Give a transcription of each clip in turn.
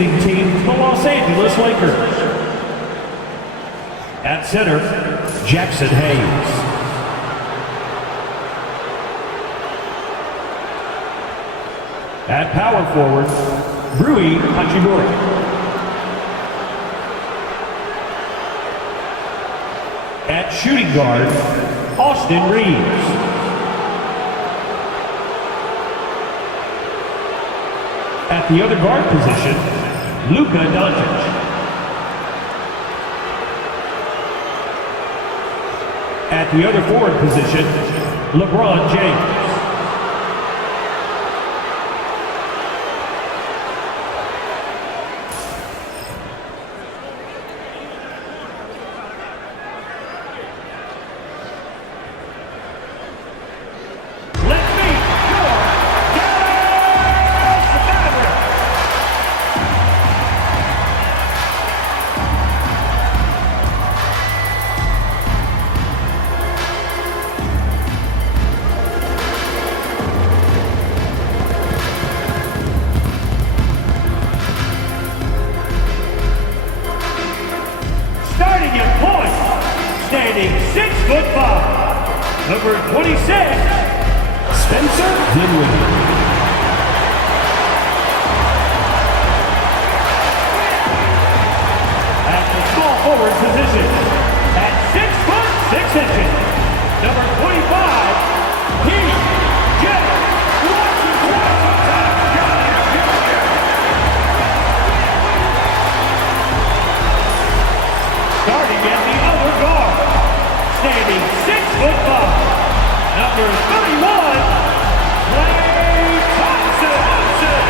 visiting team, the Los Angeles Lakers. At center, Jackson Hayes. At power forward, Rui Hachimura. At shooting guard, Austin Reeves. At the other guard position, Luka Doncic. At the other forward position, LeBron James. Standing 6'5", number 26, Spencer Dinwiddie. At the small forward position, at 6'6", number 25, P.J. Starting at the other guard, standing 6'5", number 31, Klay Thompson.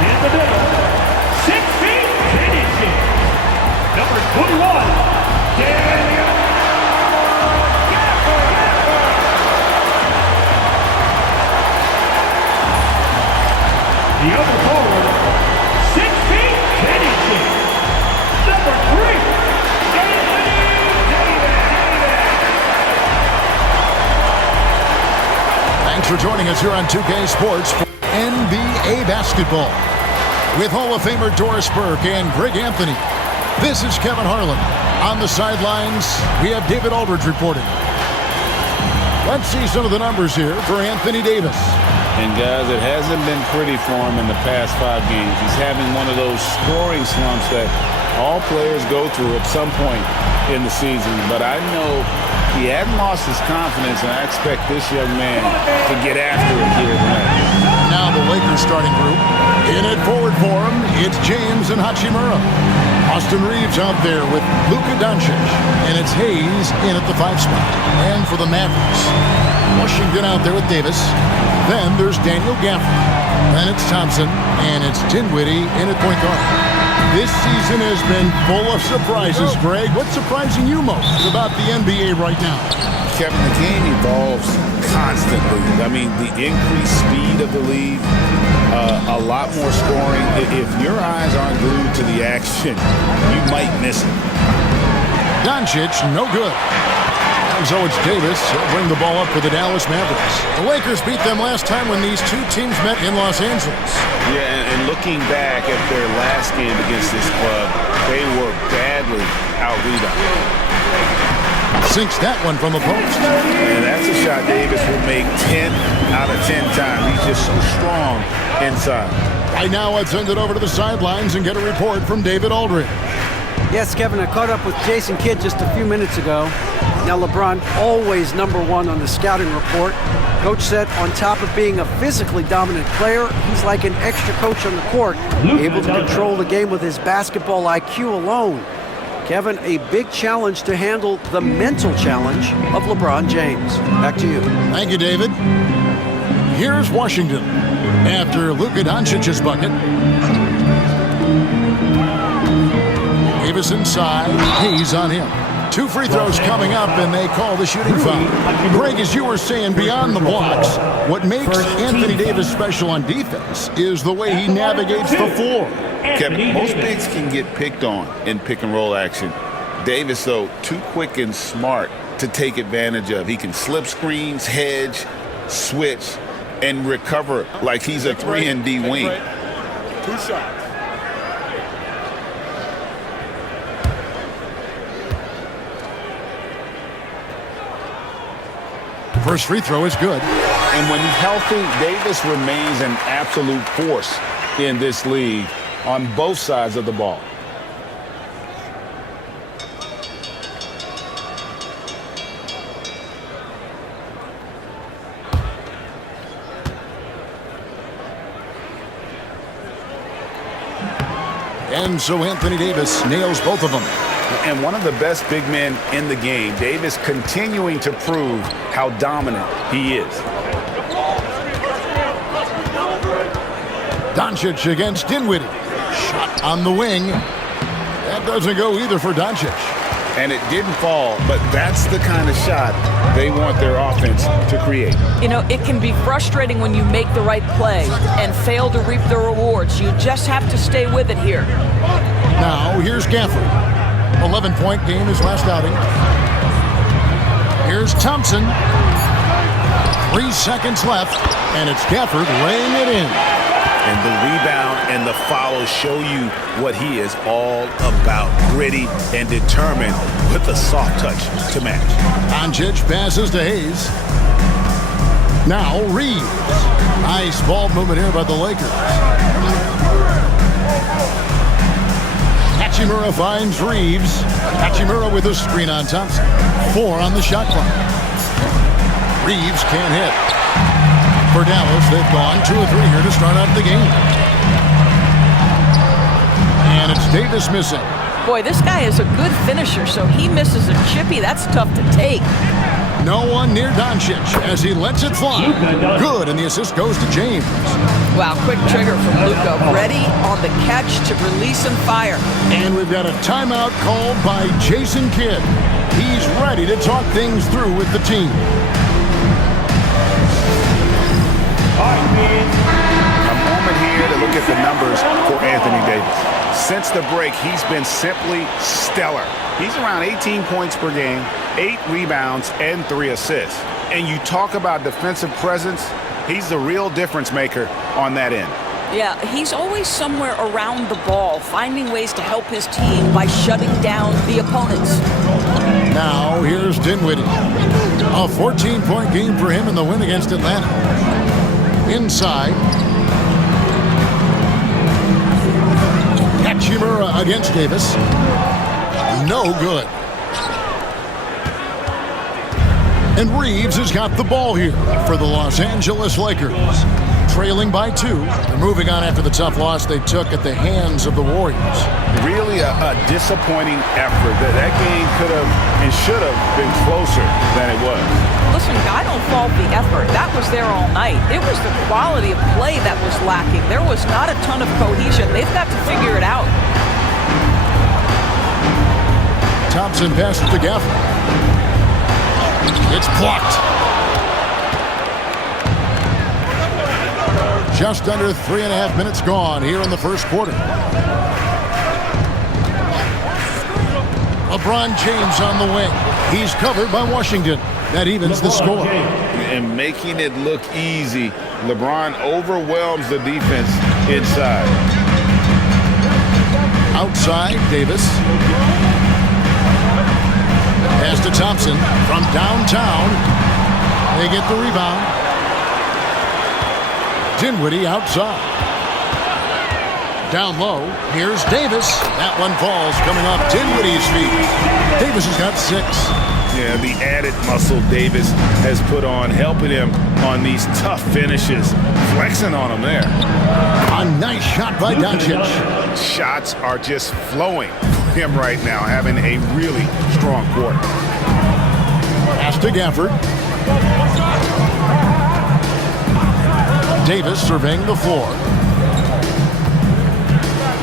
In the middle, 6 feet 10 inches, number 21, Daniel Gafford. The other forward, 6 feet 10 inches, number 3, Anthony Davis. Thanks for joining us here on 2K Sports for NBA basketball. With Hall of Famer Doris Burke and Greg Anthony, this is Kevin Harlan. On the sidelines, we have David Aldridge reporting. Let's see some of the numbers here for Anthony Davis. And guys, it hasn't been pretty for him in the past 5 games. He's having one of those scoring slumps that all players go through at some point in the season. But I know he hadn't lost his confidence, and I expect this young man to get after it here tonight. Now the Lakers starting group. In at forward for him, it's James and Hachimura. Austin Reeves out there with Luka Doncic. And it's Hayes in at the 5 spot. And for the Mavericks, Washington out there with Davis. Then there's Daniel Gafford. Then it's Thompson. And it's Dinwiddie in at point guard. This season has been full of surprises, Greg. What's surprising you most about the NBA right now? Kevin, the game evolves constantly. I mean, the increased speed of the league, a lot more scoring. If your eyes aren't glued to the action, you might miss it. Doncic, no good. And so it's Davis. He'll bring the ball up for the Dallas Mavericks. The Lakers beat them last time when these two teams met in Los Angeles. Yeah, and looking back at their last game against this club, they were badly out-rebounded. Sinks that one from the post. And that's a shot Davis will make 10 out of 10 times. He's just so strong inside. Right now, let's send it over to the sidelines and get a report from David Aldridge. Yes, Kevin, I caught up with Jason Kidd just a few minutes ago. Now, LeBron, always #1 on the scouting report. Coach said on top of being a physically dominant player, he's like an extra coach on the court, able to control the game with his basketball IQ alone. Kevin, a big challenge to handle the mental challenge of LeBron James. Back to you. Thank you, David. Here's Washington after Luka Doncic's bucket. Davis inside. Hayes on him. 2 free throws coming up, and they call the shooting foul. Greg, as you were saying, beyond the blocks, what makes Anthony Davis special on defense is the way he navigates the floor. Kevin, most bigs can get picked on in pick-and-roll action. Davis, though, too quick and smart to take advantage of. He can slip screens, hedge, switch, and recover like he's a 3-and-D wing. 2 shots. First free throw is good. And when healthy, Davis remains an absolute force in this league on both sides of the ball. And so Anthony Davis nails both of them. And one of the best big men in the game, Davis continuing to prove how dominant he is. Doncic against Dinwiddie. Shot on the wing. That doesn't go either for Doncic. And it didn't fall, but that's the kind of shot they want their offense to create. You know, it can be frustrating when you make the right play and fail to reap the rewards. You just have to stay with it here. Now, here's Gafford. 11-point game his last outing. Here's Thompson. 3 seconds left, and it's Gafford laying it in. And the rebound and the follow show you what he is all about. Gritty and determined with a soft touch to match. Doncic passes to Hayes. Now Reeves. Nice ball movement here by the Lakers. Hachimura finds Reeves. Hachimura with a screen on Thompson. 4 on the shot clock. Reeves can't hit. For Dallas, they've gone 2 of 3 here to start out the game. And it's Davis missing. Boy, this guy is a good finisher, so he misses a chippy. That's tough to take. No one near Doncic as he lets it fly. Good, and the assist goes to James. Wow, quick trigger from Luka. Ready on the catch to release and fire. And we've got a timeout called by Jason Kidd. He's ready to talk things through with the team. A moment here to look at the numbers for Anthony Davis. Since the break, he's been simply stellar. He's around 18 points per game, 8 rebounds, and 3 assists. And you talk about defensive presence, he's the real difference maker on that end. Yeah, he's always somewhere around the ball, finding ways to help his team by shutting down the opponents. Now, here's Dinwiddie. A 14-point game for him in the win against Atlanta. Inside. Hachimura against Davis. No good. And Reeves has got the ball here for the Los Angeles Lakers. Trailing by 2. They're moving on after the tough loss they took at the hands of the Warriors. Really a disappointing effort. That game could have and should have been closer than it was. Listen, I don't fault the effort. That was there all night. It was the quality of play that was lacking. There was not a ton of cohesion. They've got to figure it out. Thompson passes to Gafford. It's blocked. Just under 3.5 minutes gone here in the first quarter. LeBron James on the wing. He's covered by Washington. That evens the score. And making it look easy, LeBron overwhelms the defense inside. Outside, Davis. Pass to Thompson from downtown. They get the rebound. Dinwiddie outside. Down low, here's Davis. That one falls coming off Dinwiddie's feet. Davis has got 6. Yeah, the added muscle Davis has put on, helping him on these tough finishes. Flexing on him there. A nice shot by Doncic. Shots are just flowing for him right now, having a really strong quarter. Pass to Gafford. Davis surveying the floor.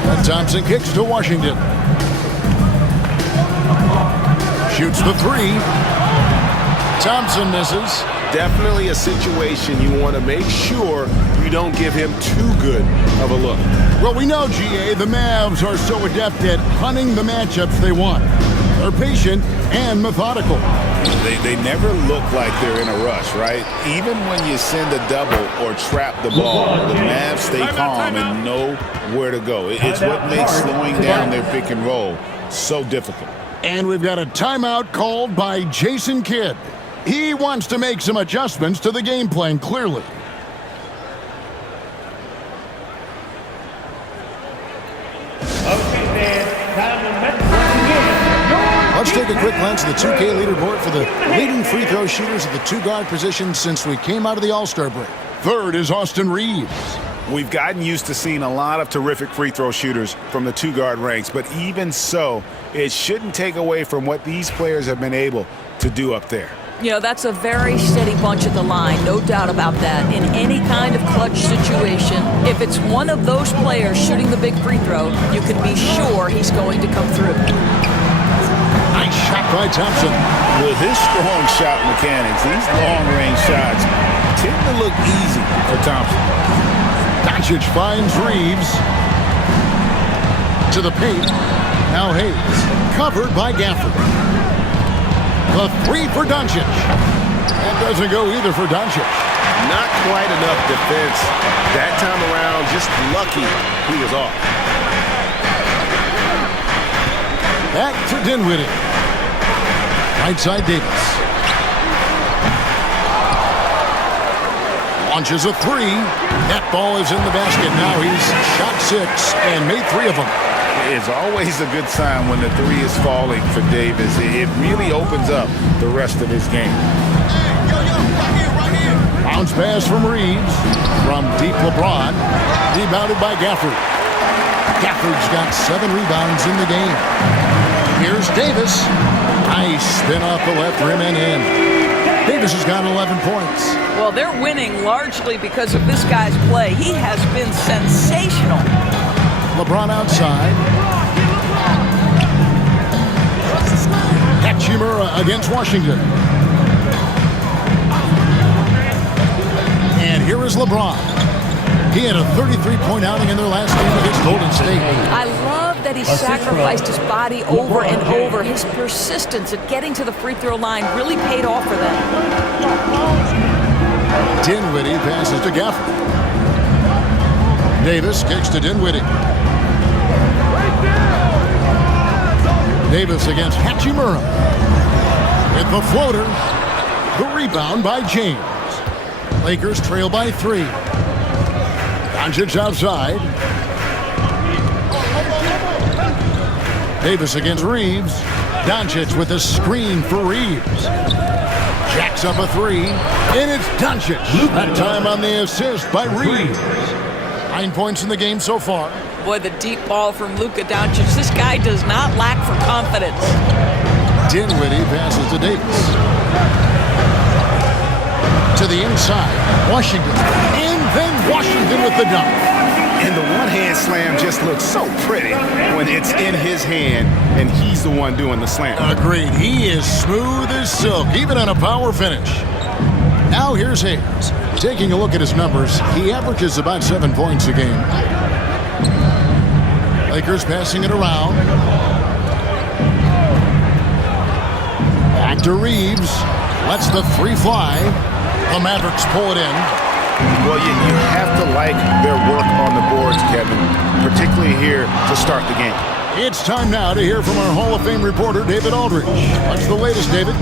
And Thompson kicks to Washington. Shoots the 3. Thompson misses. Definitely a situation you want to make sure you don't give him too good of a look. Well, we know, GA, the Mavs are so adept at hunting the matchups they want. They're patient and methodical. They never look like they're in a rush, right? Even when you send a double or trap the ball, the Mavs stay calm and know where to go. It's what makes slowing down their pick and roll so difficult. And we've got a timeout called by Jason Kidd. He wants to make some adjustments to the game plan, clearly. Let's take a quick glance at the 2K leaderboard for the leading free throw shooters at the two-guard position since we came out of the All-Star break. Third is Austin Reeves. We've gotten used to seeing a lot of terrific free throw shooters from the two-guard ranks, but even so, it shouldn't take away from what these players have been able to do up there. You know, that's a very steady bunch at the line, no doubt about that. In any kind of clutch situation, if it's one of those players shooting the big free throw, you can be sure he's going to come through. Nice shot by Thompson. With his strong shot mechanics, these long-range shots tend to look easy for Thompson. Doncic finds Reeves. To the paint. Now Hayes. Covered by Gafford. The three for Doncic. That doesn't go either for Doncic. Not quite enough defense. That time around, just lucky he was off. Back to Dinwiddie. Right side Davis. Launches a three. That ball is in the basket. Now he's shot 6 and made 3 of them. It's always a good sign when the three is falling for Davis. It really opens up the rest of his game. Bounce pass from Reeves. From deep LeBron. Rebounded by Gafford. Gafford's got 7 rebounds in the game. Here's Davis. Nice spin off the left rim and in. Davis has got 11 points. Well, they're winning largely because of this guy's play. He has been sensational. LeBron outside. Hachimura against Washington. And here is LeBron. He had a 33-point outing in their last game against Golden State. I love that he sacrificed his body over and over. His persistence at getting to the free throw line really paid off for them. Dinwiddie passes to Gafford. Davis kicks to Dinwiddie. Davis against Hachimura. With the floater. The rebound by James. Lakers trail by 3. Doncic outside. Davis against Reeves. Doncic with a screen for Reeves. Jacks up a 3. And it's Doncic. That time on the assist by Reeves. 9 points in the game so far. Boy, the deep ball from Luka Doncic. This guy does not lack for confidence. Dinwiddie passes to Davis. To the inside. Washington. And then Washington with the dunk. And the one-hand slam just looks so pretty when it's in his hand and he's the one doing the slam. Agreed. He is smooth as silk, even on a power finish. Now here's Hayes. Taking a look at his numbers, he averages about 7 points a game. Lakers passing it around. Back to Reeves. Lets the 3 fly. The Mavericks pull it in. Well, you have to like their work on the boards, Kevin, particularly here to start the game. It's time now to hear from our Hall of Fame reporter, David Aldridge. What's the latest, David?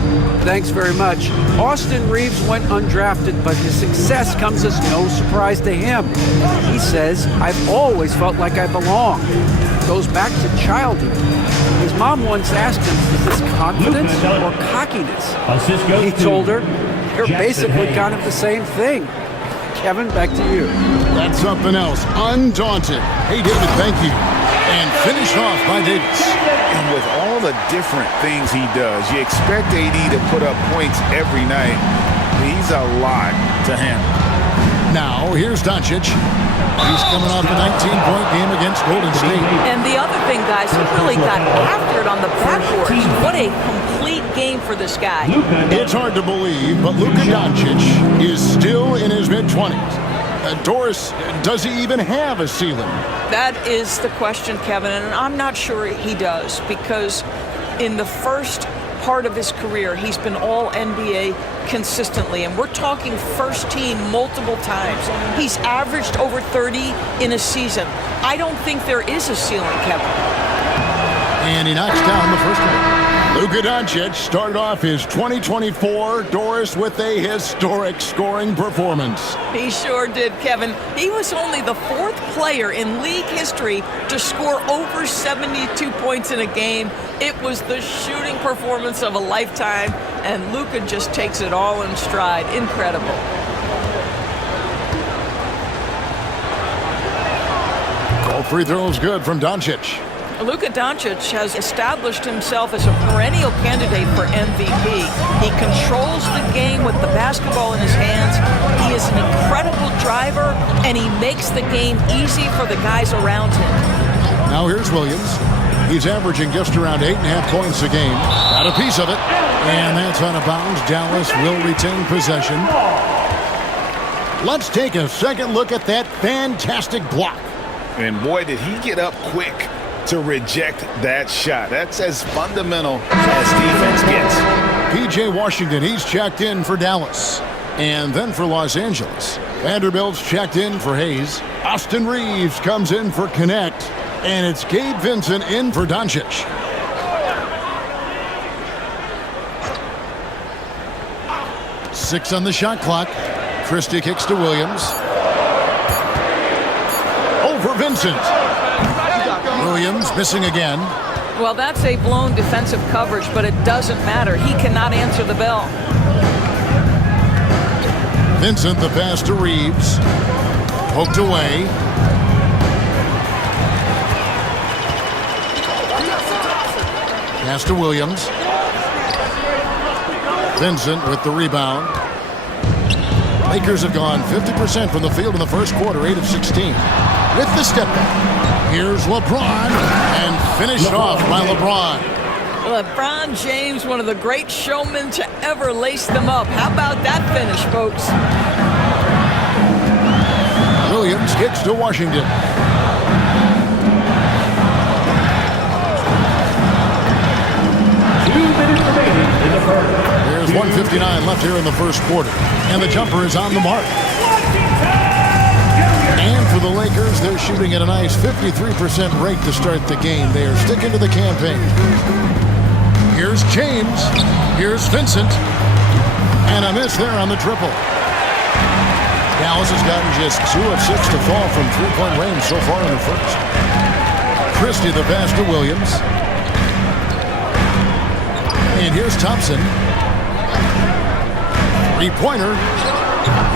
Thanks very much. Austin Reeves went undrafted, but his success comes as no surprise to him. He says, "I've always felt like I belong." Goes back to childhood. His mom once asked him, "Is this confidence or cockiness?" He told her, "You're basically kind of the same thing." Kevin, back to you. That's something else. Undaunted. Hey, David, thank you. And finished off by Davis. And with all the different things he does, you expect AD to put up points every night. He's a lot to handle. Now, here's Doncic. He's coming off a 19-point game against Golden State. And the other thing, guys, he really got after it on the backboards. What a complete game for this guy. It's hard to believe, but Luka Doncic is still in his mid-20s. Doris, does he even have a ceiling? That is the question, Kevin, and I'm not sure he does, because In the first part of his career, he's been all NBA consistently, and we're talking first team multiple times. He's averaged over 30 in a season. I don't think there is a ceiling, Kevin. And he knocks down the first one. Luka Doncic started off his 2024, Doris, with a historic scoring performance. He sure did, Kevin. He was only the 4th player in league history to score over 72 points in a game. It was the shooting performance of a lifetime, and Luka just takes it all in stride. Incredible. All free throws good from Doncic. Luka Doncic has established himself as a perennial candidate for MVP. He controls the game with the basketball in his hands. He is an incredible driver, and he makes the game easy for the guys around him. Now here's Williams. He's averaging just around 8.5 points a game. Got a piece of it. And that's out of bounds. Dallas will retain possession. Let's take a second look at that fantastic block. And boy, did he get up quick to reject that shot. That's as fundamental as defense gets. P.J. Washington, he's checked in for Dallas. And then for Los Angeles, Vanderbilt's checked in for Hayes. Austin Reeves comes in for Connect. And it's Gabe Vincent in for Doncic. Six on the shot clock. Christie kicks to Williams. Over Vincent. Williams missing again. Well, that's a blown defensive coverage, but it doesn't matter. He cannot answer the bell. Vincent, the pass to Reeves. Poked away. Pass to Williams. Vincent with the rebound. Lakers have gone 50% from the field in the first quarter, 8 of 16. With the step back. Here's LeBron, and finished off by LeBron. LeBron James, one of the great showmen to ever lace them up. How about that finish, folks? Williams kicks to Washington. There's 1:59 left here in the first quarter, and the jumper is on the mark. And for the Lakers, they're shooting at a nice 53% rate to start the game. They are sticking to the campaign. Here's James. Here's Vincent. And a miss there on the triple. Dallas has gotten just 2 of 6 to fall from three-point range so far in the first. Christie the pass to Williams. And here's Thompson. Three-pointer.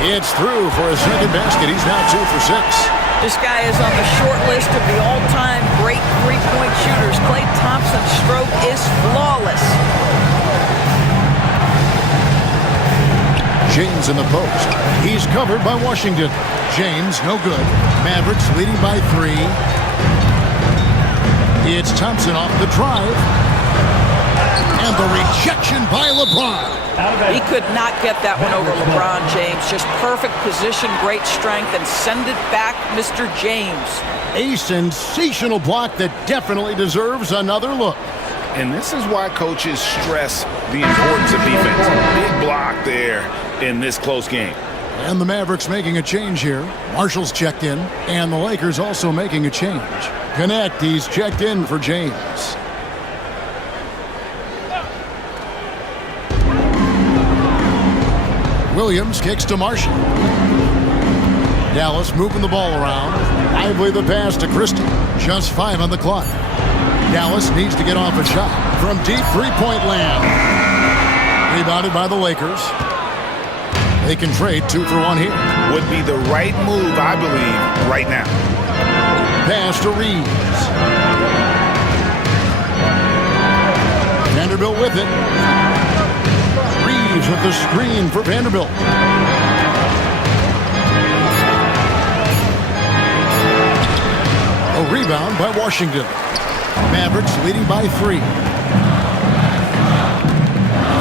It's through for his second basket. He's now 2 for 6. This guy is on the short list of the all-time great three-point shooters. Klay Thompson's stroke is flawless. James in the post. He's covered by Washington. James, no good. Mavericks leading by 3. It's Thompson off the drive. And the rejection by LeBron. He could not get that one over LeBron James. Just perfect position, great strength, and send it back, Mr. James. A sensational block that definitely deserves another look. And this is why coaches stress the importance of defense. Big block there in this close game. And the Mavericks making a change here. Marshall's checked in, and the Lakers also making a change. Connect, he's checked in for James. Williams kicks to Marshall. Dallas moving the ball around. Lively the pass to Christie. Just 5 on the clock. Dallas needs to get off a shot from deep three-point land. Rebounded by the Lakers. They can trade 2 for 1 here. Would be the right move, I believe, right now. Pass to Reeves. Vanderbilt with it. Reeves with the screen for Vanderbilt. A rebound by Washington. Mavericks leading by 3.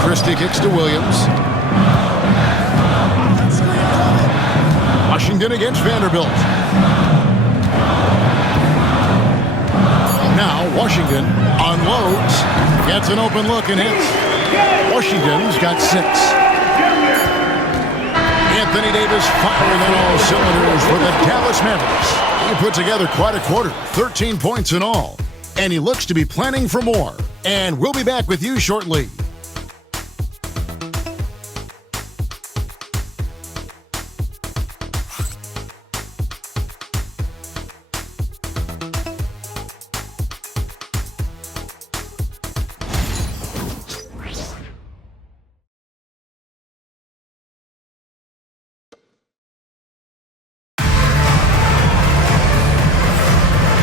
Christie kicks to Williams. Washington against Vanderbilt. Now Now Washington unloads, gets an open look and hits. Washington's got 6. Anthony Davis firing on all cylinders for the Dallas Mavericks. He put together quite a quarter, 13 points in all. And he looks to be planning for more. And we'll be back with you shortly.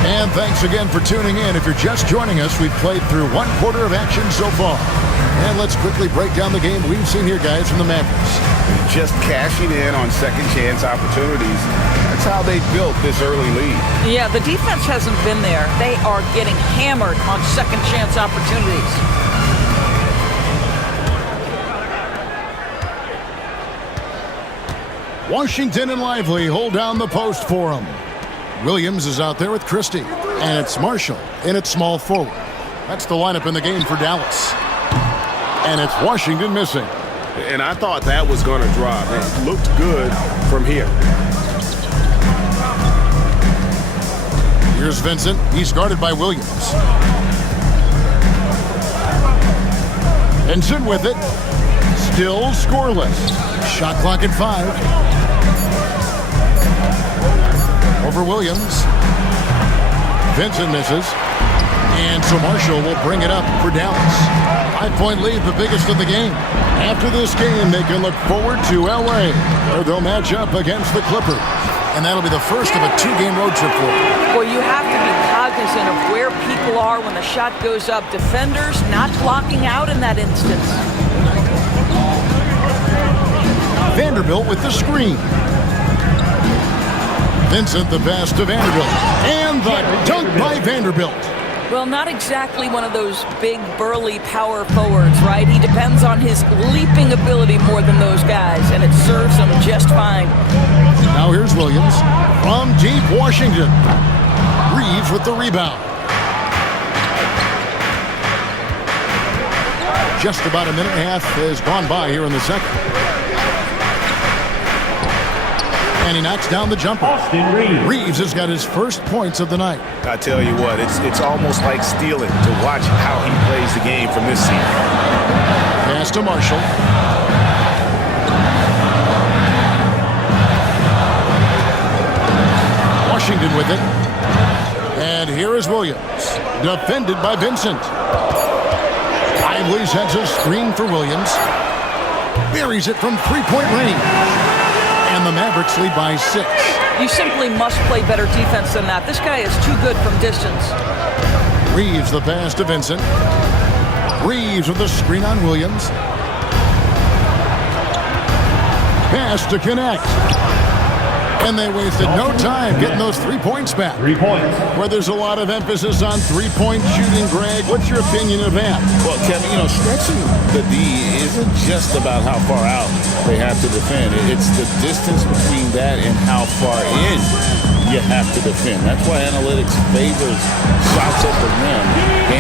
And thanks again for tuning in. If you're just joining us, we've played through one quarter of action so far. And let's quickly break down the game we've seen here, guys, from the Mavericks. Just cashing in on second chance opportunities. That's how they built this early lead. Yeah, the defense hasn't been there. They are getting hammered on second chance opportunities. Washington and Lively hold down the post for him. Williams is out there with Christie. And it's Marshall in at small forward. That's the lineup in the game for Dallas. And it's Washington missing. And I thought that was going to drop. It looked good from here. Here's Vincent. He's guarded by Williams. Vincent with it. Still scoreless. Shot clock at 5. Over Williams. Vincent misses. And so Marshall will bring it up for Dallas. 5-point lead, the biggest of the game. After this game, they can look forward to LA, where they'll match up against the Clippers. And that'll be the first of a 2-game road trip for them. Well, you have to be cognizant of where people are when the shot goes up. Defenders not blocking out in that instance. Vanderbilt with the screen. Vincent the pass to Vanderbilt. And the dunk by Vanderbilt. Well, not exactly one of those big, burly power forwards, right? He depends on his leaping ability more than those guys, and it serves him just fine. Now here's Williams from deep Washington. Reeves with the rebound. Just about a minute and a half has gone by here in the second. And he knocks down the jumper. Austin Reeves. Reeves has got his first points of the night. I tell you what, it's almost like stealing to watch how he plays the game from this season. Pass to Marshall. Washington with it. And here is Williams. Defended by Vincent. Lively sends a screen for Williams. Buries it from three-point range. And the Mavericks lead by 6. You simply must play better defense than that. This guy is too good from distance. Reeves the pass to Vincent. Reeves with the screen on Williams. Pass to connect. And they wasted no time getting those 3 points back. 3 points. Where there's a lot of emphasis on three-point shooting, Greg. What's your opinion of that? Well, Kevin, stretching the D isn't just about how far out they have to defend. It's the distance between that and how far in you have to defend. That's why analytics favors shots at the rim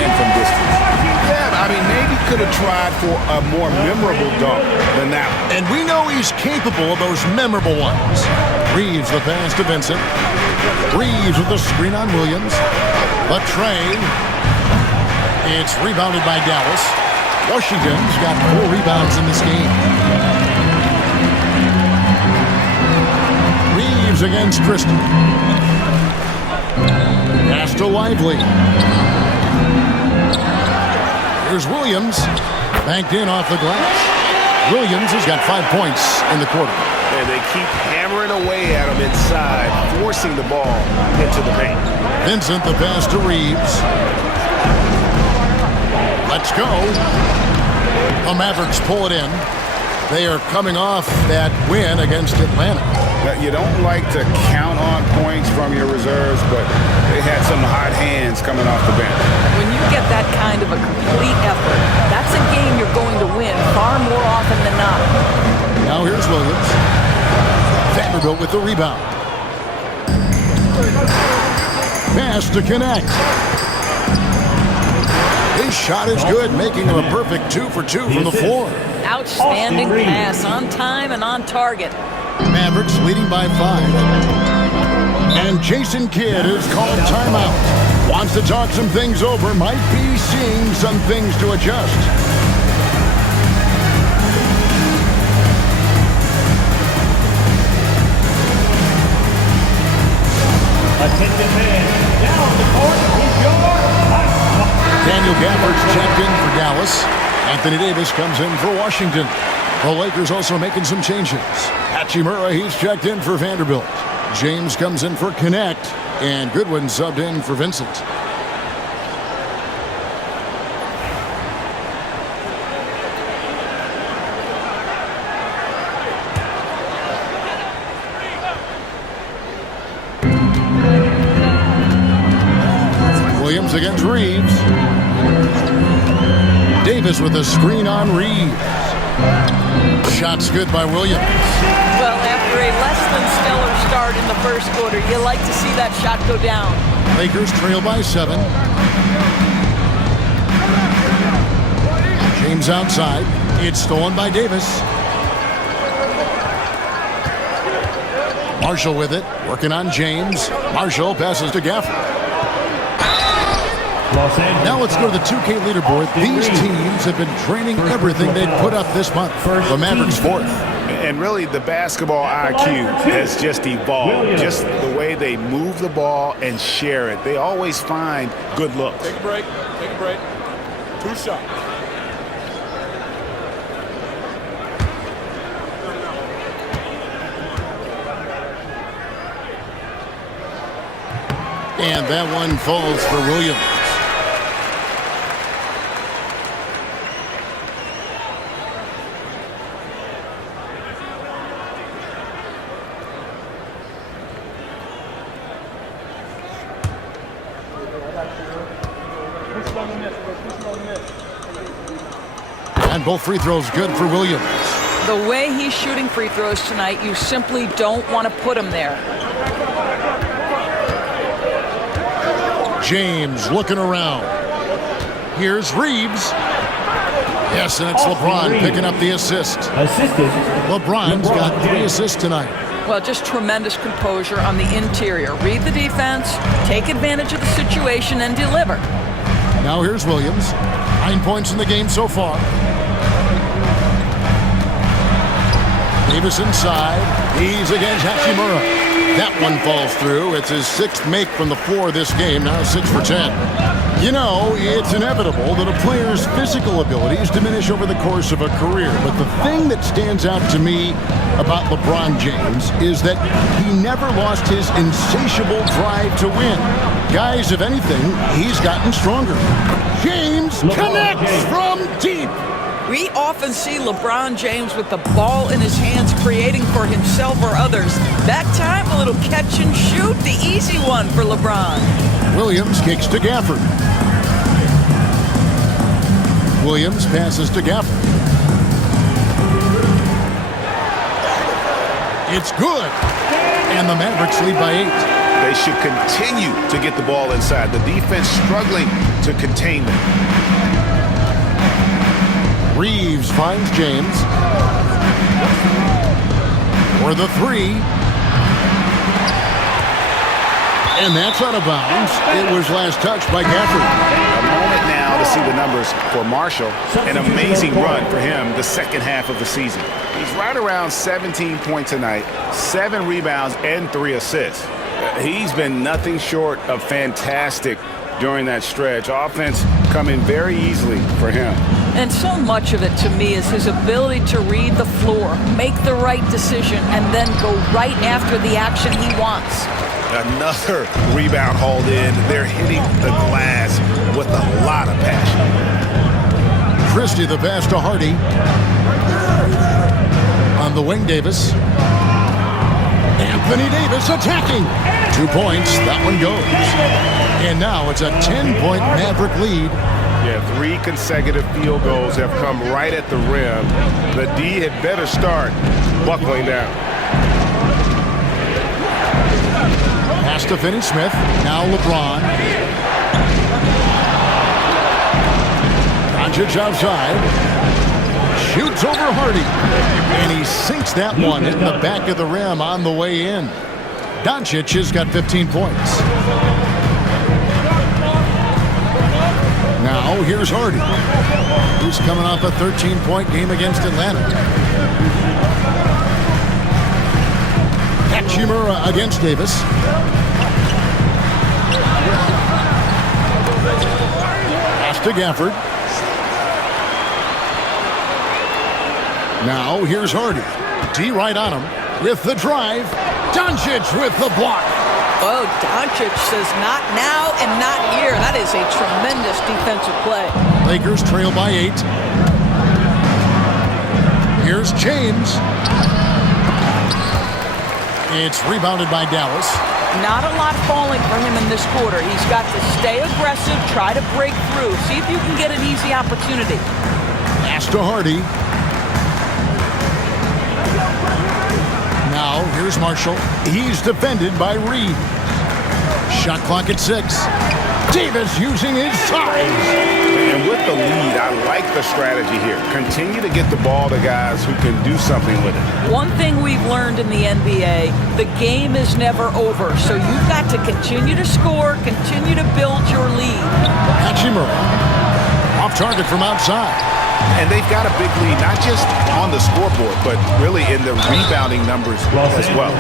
and from distance. Yeah, I mean, maybe could have tried for a more memorable dunk than that one. And we know he's capable of those memorable ones. Reeves the pass to Vincent. Reeves with the screen on Williams. The trade. It's rebounded by Dallas. Washington's got 4 rebounds in this game. Reeves against Christie. Pass to Lively. Here's Williams. Banked in off the glass. Williams has got 5 points in the quarter. And they keep hammering away at him inside, forcing the ball into the paint. Vincent the pass to Reeves. Let's go. The Mavericks pull it in. They are coming off that win against Atlanta. You don't like to count on points from your reserves, but they had some hot hands coming off the bench. When you get that kind of a complete effort, that's a game you're going to win far more often than not. Now here's Williams. Vanderbilt with the rebound. Pass to connect. His shot is good, making him a perfect 2 for 2 from the floor. Outstanding pass, on time and on target. Mavericks leading by 5. And Jason Kidd is called timeout. Wants to talk some things over, might be seeing some things to adjust. Attention fans, down the court is your Daniel Gafford's checked in for Dallas. Anthony Davis comes in for Washington. The Lakers also making some changes. Hachimura, he's checked in for Vanderbilt. James comes in for Connect. And Goodwin subbed in for Vincent. Williams against Reeves. Davis with a screen on Reeves. Shot's good by Williams. Well, after a less than stellar start in the first quarter, you like to see that shot go down. Lakers trail by 7. James outside. It's stolen by Davis. Marshall with it, working on James. Marshall passes to Gafford. Now let's go to the 2K leaderboard. These teams have been training everything they've put up this month. The Mavericks 4th. And really, the basketball IQ has just evolved. Just the way they move the ball and share it. They always find good looks. Take a break. Take a break. 2 shots. And that one falls for Williams. And both free throws good for Williams. The way he's shooting free throws tonight, you simply don't want to put him there. James looking around. Here's Reeves. Yes, and it's LeBron picking up the assist. LeBron's got 3 assists tonight. Well, just tremendous composure on the interior. Read the defense, take advantage of the situation, and deliver. Now here's Williams. 9 points in the game so far. Davis inside. He's against Hachimura. That one falls through. It's his 6th make from the floor this game. Now 6 for 10. You know, it's inevitable that a player's physical abilities diminish over the course of a career. But the thing that stands out to me about LeBron James is that he never lost his insatiable drive to win. Guys, if anything, he's gotten stronger. James connects from deep. We often see LeBron James with the ball in his hands, creating for himself or others. That time, a little catch and shoot, the easy one for LeBron. Williams kicks to Gafford. Williams passes to Gafford. It's good. And the Mavericks lead by 8. They should continue to get the ball inside. The defense struggling to contain them. Reeves finds James. For the 3. And that's out of bounds. It was last touched by Gafford. A moment now to see the numbers for Marshall. An amazing run for him the second half of the season. He's right around 17 points tonight, 7 rebounds, and 3 assists. He's been nothing short of fantastic during that stretch. Offense coming very easily for him. And so much of it, to me, is his ability to read the floor, make the right decision, and then go right after the action he wants. Another rebound hauled in. They're hitting the glass with a lot of passion. Christie the pass to Hardy. On the wing, Davis. Anthony Davis attacking. 2 points. That one goes. And now it's a 10-point Maverick lead. Yeah, 3 consecutive field goals have come right at the rim. The D had better start buckling down. Pass to Finney-Smith. Now LeBron. Doncic outside. Shoots over Hardy. And he sinks that one in the back of the rim on the way in. Doncic has got 15 points. Now here's Hardy, who's coming off a 13-point game against Atlanta. Hachimura against Davis. Pass to Gafford. Now here's Hardy. D right on him with the drive. Doncic with the block. Oh, Doncic says not now and not here. That is a tremendous defensive play. Lakers trail by 8. Here's James. It's rebounded by Dallas. Not a lot falling for him in this quarter. He's got to stay aggressive, try to break through, see if you can get an easy opportunity. Pass to Hardy. Now here's Marshall. He's defended by Reed. Shot clock at 6. Davis using his size. And with the lead, I like the strategy here. Continue to get the ball to guys who can do something with it. One thing we've learned in the NBA, the game is never over. So you've got to continue to score, continue to build your lead. Hachimura. Off target from outside. And they've got a big lead, not just on the scoreboard, but really in the rebounding numbers as well.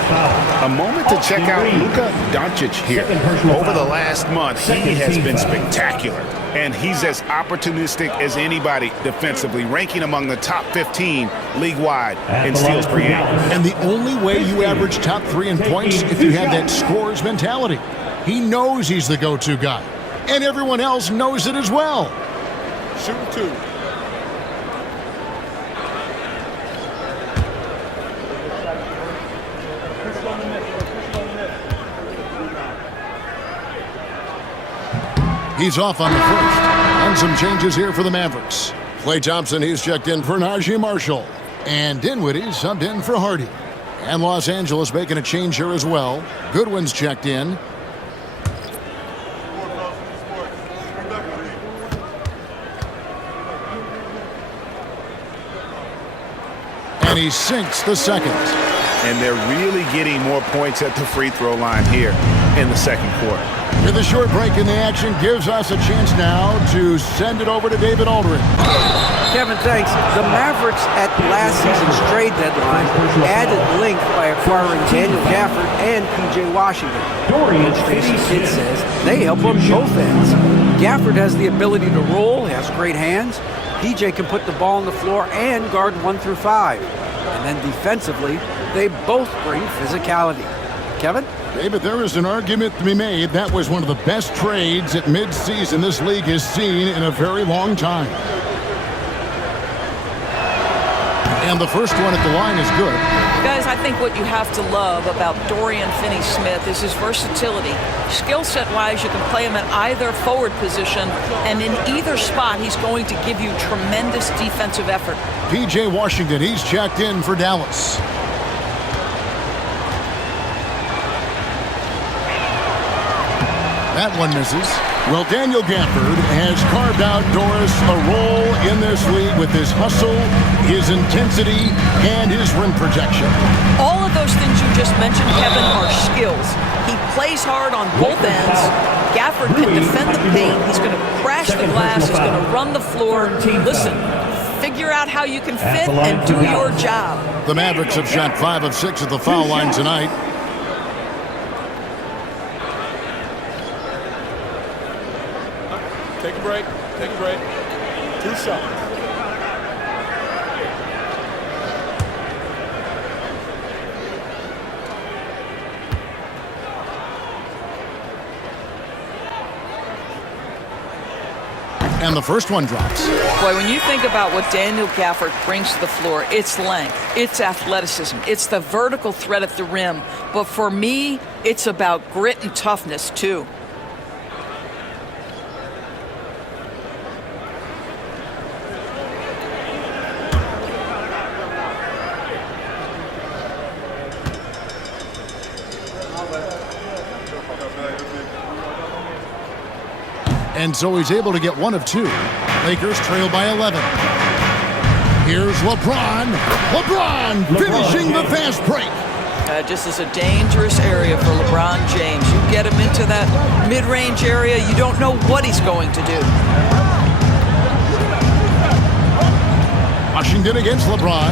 A moment to check out Luka Doncic here. Over the last month, he has been spectacular. And he's as opportunistic as anybody defensively, ranking among the top 15 league-wide in steals per game. And the only way you average top 3 in points if you have that scorer's mentality. He knows he's the go-to guy. And everyone else knows it as well. Shooting 2. He's off on the first. And some changes here for the Mavericks. Klay Thompson, he's checked in for Najee Marshall. And Dinwiddie subbed in for Hardy. And Los Angeles making a change here as well. Goodwin's checked in. And he sinks the second. And they're really getting more points at the free throw line here in the second quarter. With a short break in the action gives us a chance now to send it over to David Aldridge. Kevin, thanks. The Mavericks at last season's trade deadline added length by acquiring Daniel Gafford and P.J. Washington. Coach Jason Kidd says they help on both ends. Gafford has the ability to roll, has great hands. P.J. can put the ball on the floor and guard 1 through 5. And then defensively, they both bring physicality. Kevin? David, there is an argument to be made. That was one of the best trades at midseason this league has seen in a very long time. And the first one at the line is good. Guys, I think what you have to love about Dorian Finney-Smith is his versatility. Skill set-wise, you can play him at either forward position, and in either spot, he's going to give you tremendous defensive effort. P.J. Washington, he's checked in for Dallas. That one misses. Well, Daniel Gafford has carved out Doris a role in this league with his hustle, his intensity, and his rim protection. All of those things you just mentioned, Kevin, are skills. He plays hard on both ends. Gafford can defend the paint. He's going to crash the glass. He's going to run the floor. Listen, figure out how you can fit and do your job. The Mavericks have shot 5 of 6 at the foul line tonight. Take a break. Take a break. 2 shots. And the first one drops. Boy, when you think about what Daniel Gafford brings to the floor, it's length, it's athleticism, it's the vertical threat at the rim. But for me, it's about grit and toughness, too. And so he's able to get 1 of 2. Lakers trail by 11. Here's LeBron. LeBron finishing the fast break. Just is a dangerous area for LeBron James. You get him into that mid-range area, you don't know what he's going to do. Washington against LeBron.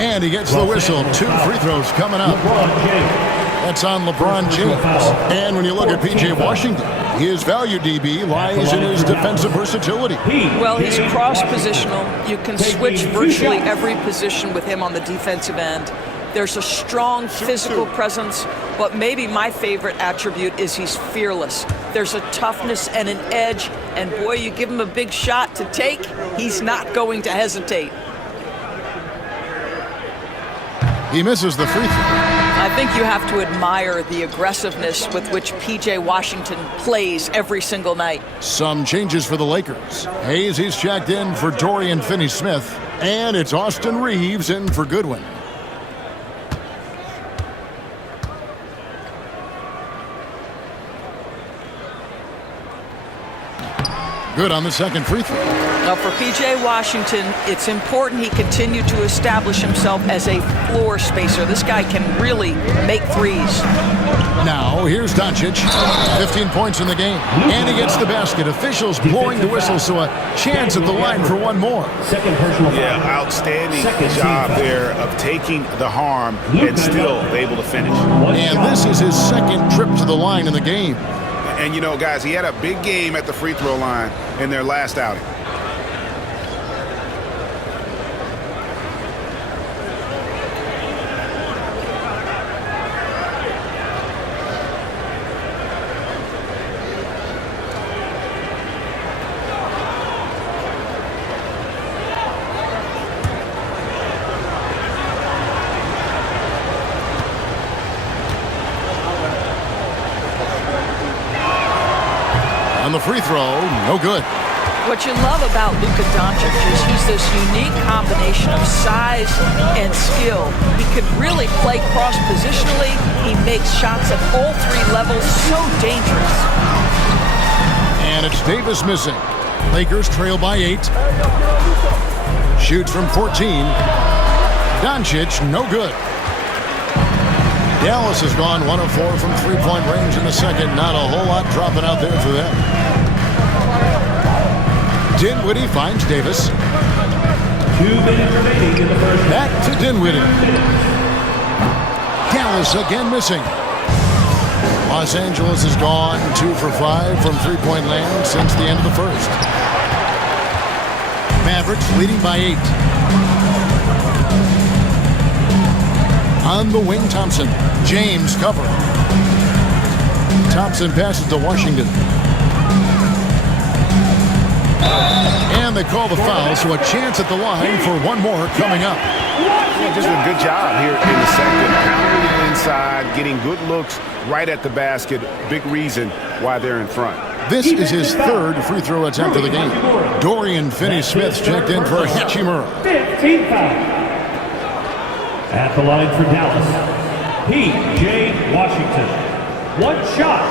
And he gets the whistle. 2 free throws coming up. That's on LeBron James. And when you look at P.J. Washington, his value, DB, lies in his defensive versatility. Well, he's cross-positional. You can switch virtually every position with him on the defensive end. There's a strong physical presence, but maybe my favorite attribute is he's fearless. There's a toughness and an edge, and boy, you give him a big shot to take, he's not going to hesitate. He misses the free throw. I think you have to admire the aggressiveness with which P.J. Washington plays every single night. Some changes for the Lakers. Hayes, he's checked in for Dorian Finney-Smith, and it's Austin Reeves in for Goodwin. Good on the second free throw. Now for P.J. Washington, it's important he continue to establish himself as a floor spacer. This guy can really make threes. Now, here's Doncic. 15 points in the game. And he gets the basket. Officials blowing the whistle, so a chance at the line for one more. Yeah, outstanding job there of taking the harm and still able to finish. And this is his second trip to the line in the game. And, you know, guys, he had a big game at the free throw line in their last outing. On the free throw, no good. What you love about Luka Doncic is he's this unique combination of size and skill. He could really play cross-positionally. He makes shots at all 3 levels, so dangerous. And it's Davis missing. Lakers trail by 8. Shoots from 14. Doncic, no good. Dallas has gone 1 of 4 from three-point range in the second. Not a whole lot dropping out there for them. Dinwiddie finds Davis. 2 minutes remaining in the first. Back to Dinwiddie. Dallas again missing. Los Angeles has gone 2 for 5 from three-point land since the end of the first. Mavericks leading by 8. On the wing, Thompson. James cover. Thompson passes to Washington. And they call the foul, so a chance at the line for one more coming up. Yeah, just a good job here in the second. Pounding it inside, getting good looks right at the basket. Big reason why they're in front. This is his 3rd free throw attempt of the game. Dorian Finney-Smith checked in for Hachimura. 15 foul. At the line for Dallas, P.J. Washington. 1 shot.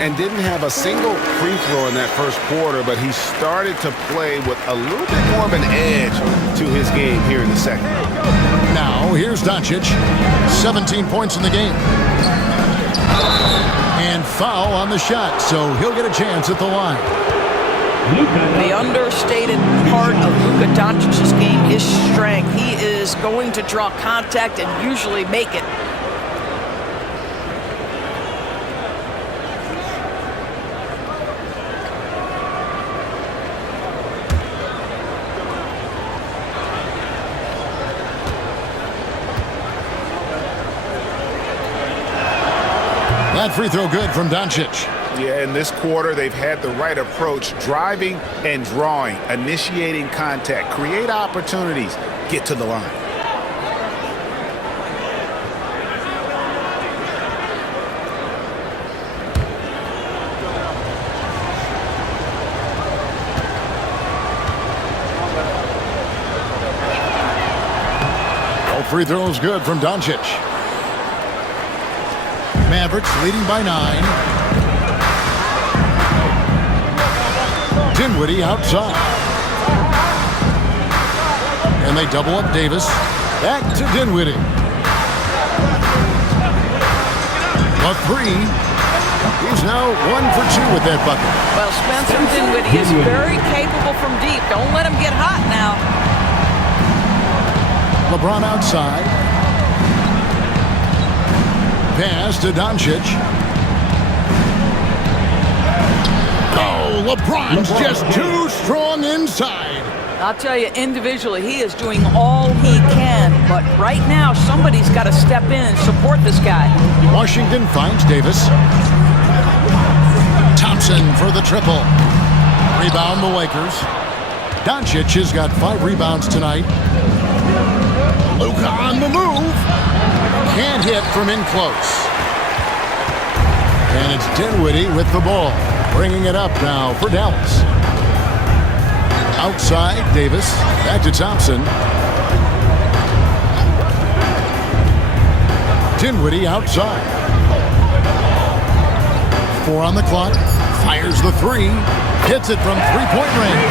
And didn't have a single free throw in that first quarter, but he started to play with a little bit more of an edge to his game here in the second. Now, here's Doncic. 17 points in the game. And foul on the shot, so he'll get a chance at the line. The understated part of Luka Doncic's game, his strength. He is going to draw contact and usually make it. That free throw good from Doncic. Yeah, in this quarter, they've had the right approach, driving and drawing, initiating contact, create opportunities, get to the line. free throw is good from Doncic. Mavericks leading by 9. Dinwiddie outside. And they double up Davis. Back to Dinwiddie. A 3. He's now 1 for 2 with that bucket. Well, Spencer Dinwiddie is very capable from deep. Don't let him get hot now. LeBron outside. Pass to Doncic. Oh, LeBron's just too strong inside. I'll tell you, individually, he is doing all he can. But right now, somebody's got to step in and support this guy. Washington finds Davis. Thompson for the triple. Rebound the Lakers. Doncic has got 5 rebounds tonight. Luka on the move. Can't hit from in close. And it's Dinwiddie with the ball. Bringing it up now for Dallas. Outside, Davis. Back to Thompson. Dinwiddie outside. 4 on the clock. Fires the 3. Hits it from three-point range.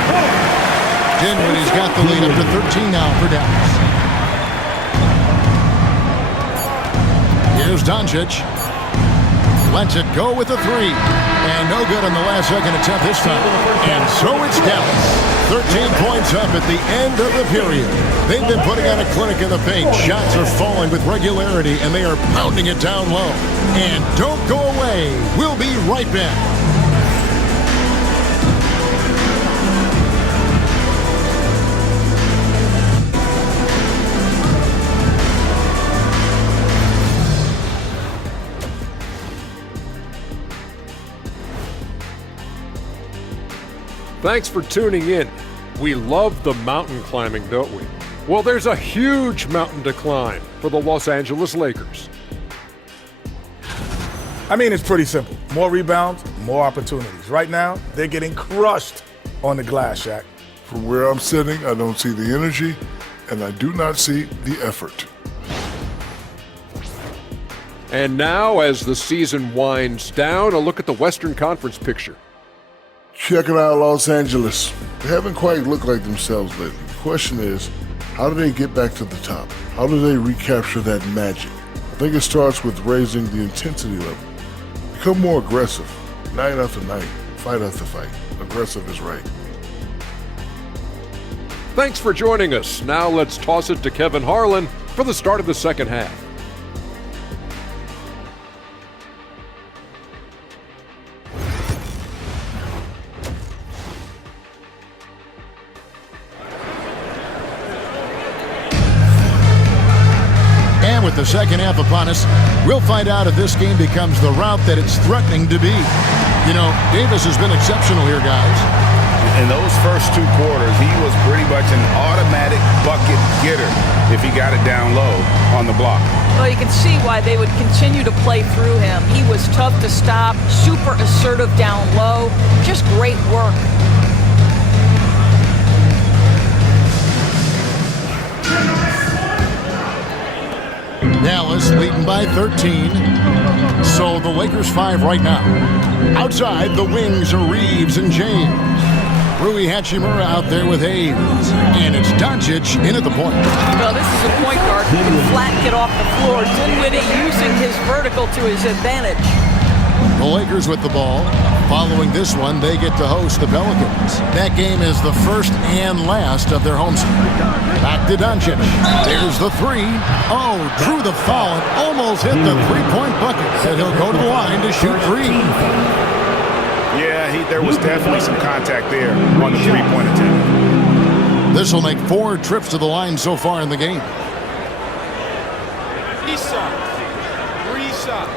Dinwiddie's got the lead up to 13 now for Dallas. Here's Doncic. Lets it go with a 3. And no good on the last second attempt this time. And so it's Dallas. 13 points up at the end of the period. They've been putting on a clinic in the paint. Shots are falling with regularity, and they are pounding it down low. And don't go away. We'll be right back. Thanks for tuning in. We love the mountain climbing, don't we? Well, there's a huge mountain to climb for the Los Angeles Lakers. I mean, it's pretty simple. More rebounds, more opportunities. Right now, they're getting crushed on the glass, Shaq. From where I'm sitting, I don't see the energy, and I do not see the effort. And now, as the season winds down, a look at the Western Conference picture. Checking out Los Angeles. They haven't quite looked like themselves lately. The question is, how do they get back to the top? How do they recapture that magic? I think it starts with raising the intensity level. Become more aggressive. Night after night, fight after fight. Aggressive is right. Thanks for joining us. Now let's toss it to Kevin Harlan for the start of the second half. With the second half upon us, we'll find out if this game becomes the route that it's threatening to be. You know, Davis has been exceptional here, guys. In those first 2 quarters, he was pretty much an automatic bucket getter if he got it down low on the block. Well, you can see why they would continue to play through him. He was tough to stop, super assertive down low, just great work. Dallas leading by 13. So the Lakers 5 right now. Outside, the wings are Reeves and James. Rui Hachimura out there with Hayes. And it's Doncic in at the point. Well, this is a point guard who can flat get off the floor. Dinwiddie using his vertical to his advantage. The Lakers with the ball. Following this one, they get to host the Pelicans. That game is the first and last of their homestand. Back to Doncic. There's the 3. Oh, drew the foul and almost hit the three-point bucket. Said he'll go to the line to shoot 3. Yeah, there was definitely some contact there on the three-point attempt. This will make 4 trips to the line so far in the game. Reset.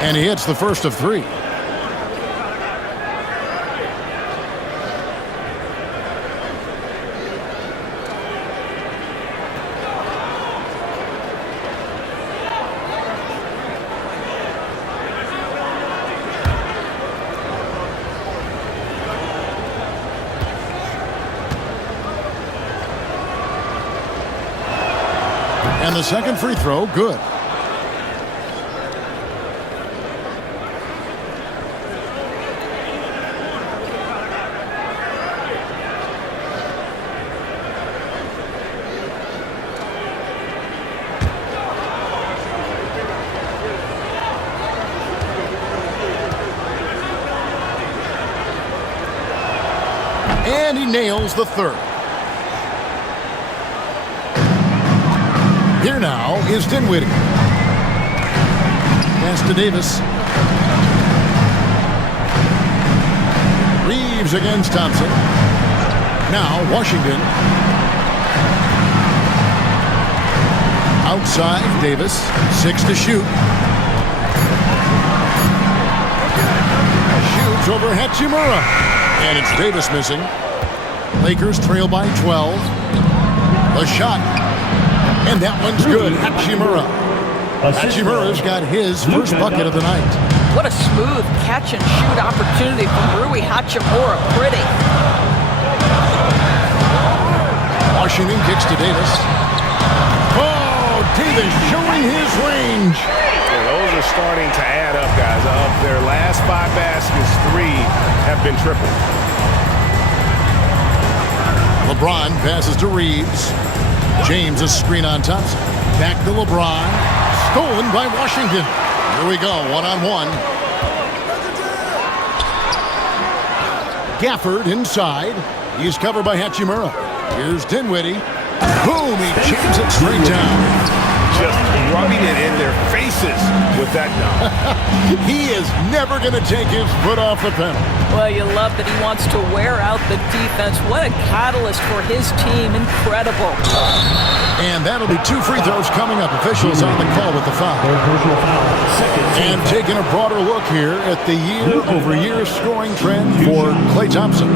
And he hits the first of 3. And the second free throw, good. And he nails the third. Here now is Dinwiddie. Pass to Davis. Reeves against Thompson. Now Washington. Outside Davis. 6 to shoot. Shoots over Hachimura. And it's Davis missing. Lakers trail by 12. A shot. And that one's good. Hachimura. Hachimura's got his first bucket of the night. What a smooth catch and shoot opportunity from Rui Hachimura. Pretty. Washington kicks to Davis. Oh, Davis showing his range. Yeah, those are starting to add up, guys. Of their last 5 baskets, 3 have been triple. LeBron passes to Reeves. James a screen on Thompson. Back to LeBron. Stolen by Washington. Here we go, one-on-one. Gafford inside. He's covered by Hachimura. Here's Dinwiddie. Boom, he jams it straight down. Just rubbing it in their faces with that dunk. He is never going to take his foot off the pedal. Well, you love that he wants to wear out the defense. What a catalyst for his team. Incredible. And that'll be 2 free throws coming up. Officials on the call with the foul. And taking a broader look here at the year-over-year scoring trend for Klay Thompson.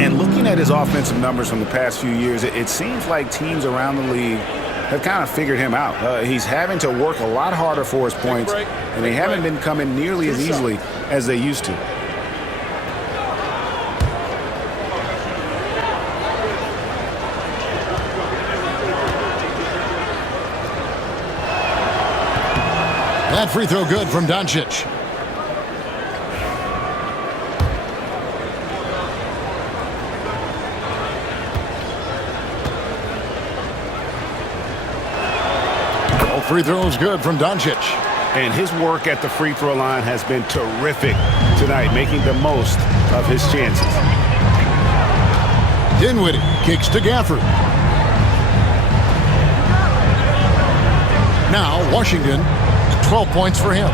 And looking at his offensive numbers from the past few years, it seems like teams around the league have kind of figured him out. He's having to work a lot harder for his points, and they haven't been coming nearly as easily as they used to. That free throw good from Doncic. Free throws good from Doncic. And his work at the free throw line has been terrific tonight, making the most of his chances. Dinwiddie kicks to Gafford. Now Washington, 12 points for him.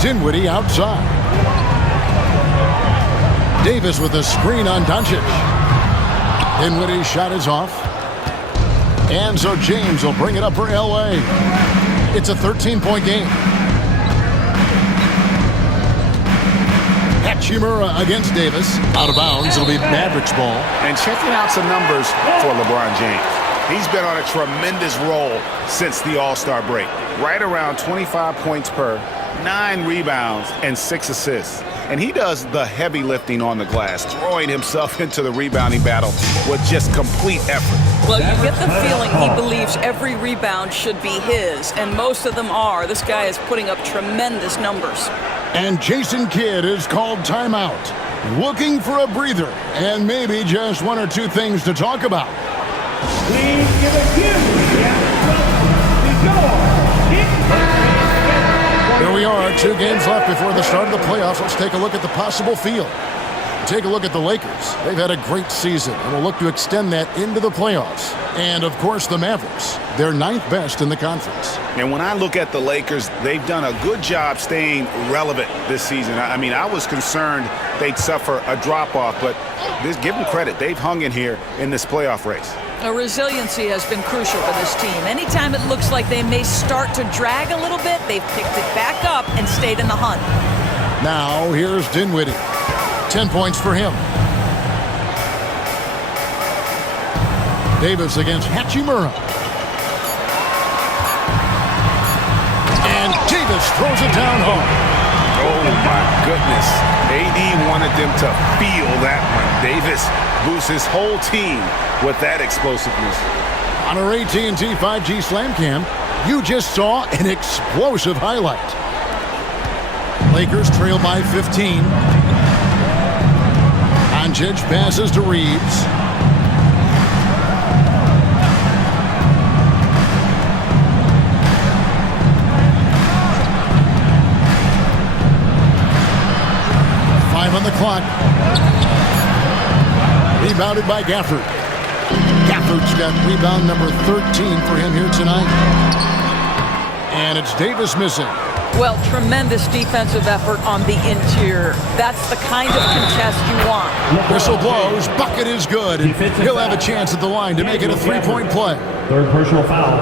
Dinwiddie outside. Davis with a screen on Doncic. Dinwiddie's shot is off. And so James will bring it up for LA. It's a 13-point game. Hachimura against Davis. Out of bounds. It'll be Mavericks ball. And checking out some numbers for LeBron James. He's been on a tremendous roll since the All-Star break. Right around 25 points per, 9 rebounds, and 6 assists. And he does the heavy lifting on the glass, throwing himself into the rebounding battle with just complete effort. Well, you get the feeling he believes every rebound should be his, and most of them are. This guy is putting up tremendous numbers. And Jason Kidd is called timeout. Looking for a breather, and maybe just 1 or 2 things to talk about. Please give a huge Here we are, 2 games left before the start of the playoffs. Let's take a look at the possible field. Take a look at the Lakers. They've had a great season and will look to extend that into the playoffs. And, of course, the Mavericks. They're 9th best in the conference. And when I look at the Lakers, they've done a good job staying relevant this season. I mean, I was concerned they'd suffer a drop-off, but give them credit. They've hung in here in this playoff race. Resiliency has been crucial for this team. Anytime it looks like they may start to drag a little bit, they've picked it back up and stayed in the hunt. Now, here's Dinwiddie. 10 points for him. Davis against Hachimura. And Davis throws it down hard. Oh, my goodness. AD wanted them to feel that one. Davis boosts his whole team with that explosiveness. On our AT&T 5G Slam Cam, you just saw an explosive highlight. Lakers trail by 15. Doncic passes to Reeves. On the clock. Rebounded by Gafford. Gafford's got rebound number 13 for him here tonight. And it's Davis missing. Well, tremendous defensive effort on the interior. That's the kind of contest you want. Whistle blows. Bucket is good. And he'll have a chance at the line to make it a three-point play. Third personal foul.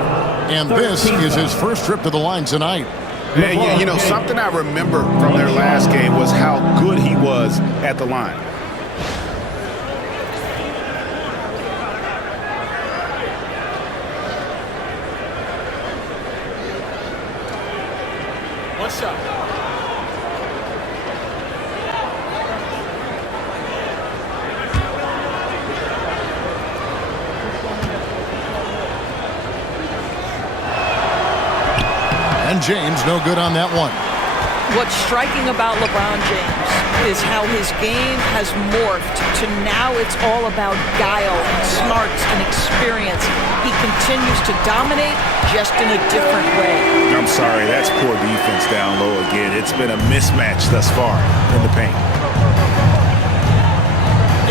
And this is his first trip to the line tonight. Yeah, you know, something I remember from their last game was how good he was at the line. What's up? And James no good on that one. What's striking about LeBron James is how his game has morphed to now it's all about guile and smarts and experience. He continues to dominate just in a different way. I'm sorry, that's poor defense down low again. It's been a mismatch thus far in the paint.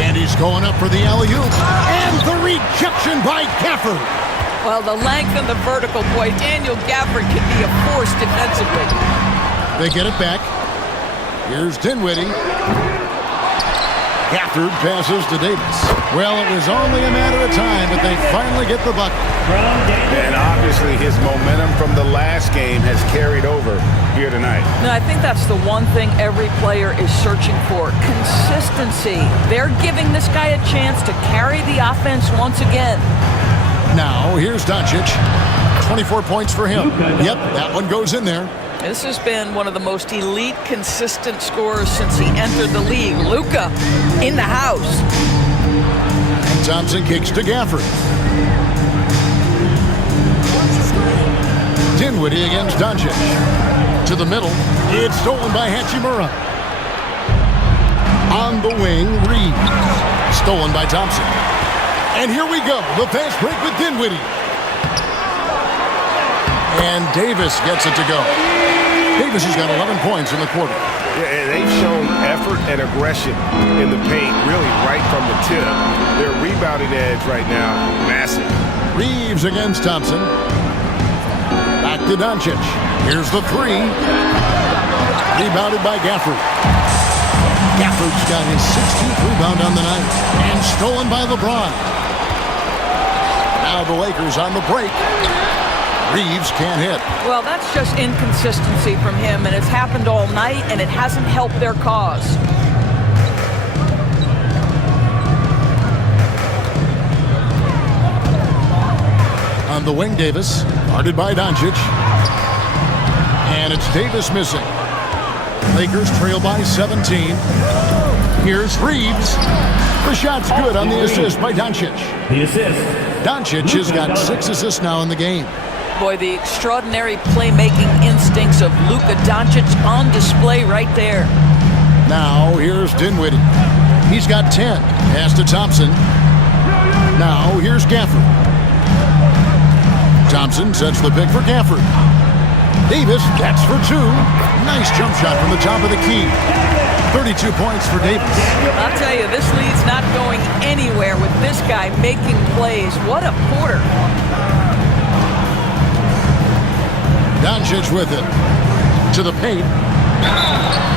And he's going up for the alley-oop. And the rejection by Gafford. Well, the length and the vertical, boy, Daniel Gafford can be a force defensively. They get it back. Here's Dinwiddie. Gafford passes to Davis. Well, it was only a matter of time, but they finally get the bucket. And obviously his momentum from the last game has carried over here tonight. No, I think that's the one thing every player is searching for, consistency. They're giving this guy a chance to carry the offense once again. Now, here's Doncic. 24 points for him. Yep, that one goes in there. This has been one of the most elite, consistent scorers since he entered the league. Luka in the house. And Thompson kicks to Gafford. Dinwiddie against Doncic. To the middle. It's stolen by Hachimura. On the wing, Reeves. Stolen by Thompson. And here we go, the fast break with Dinwiddie. And Davis gets it to go. Davis has got 11 points in the quarter. Yeah, they've shown effort and aggression in the paint, really right from the tip. Their rebounding edge right now, massive. Reeves against Thompson. Back to Doncic. Here's the three. Rebounded by Gafford. Gafford's got his 16th rebound on the night. And stolen by LeBron. Now the Lakers on the break. Reeves can't hit. Well, that's just inconsistency from him, and it's happened all night, and it hasn't helped their cause. On the wing, Davis. Guarded by Doncic. And it's Davis missing. Lakers trail by 17. Here's Reeves. The shot's good on the assist by Doncic. The assist. Doncic has got 6 assists now in the game. Boy, the extraordinary playmaking instincts of Luka Doncic on display right there. Now, here's Dinwiddie. He's got 10. Pass to Thompson. Now, here's Gafford. Thompson sets the pick for Gafford. Davis, that's for 2. Nice jump shot from the top of the key. 32 points for Davis. I'll tell you, this lead's not going anywhere with this guy making plays. What a quarter. Doncic with it. To the paint.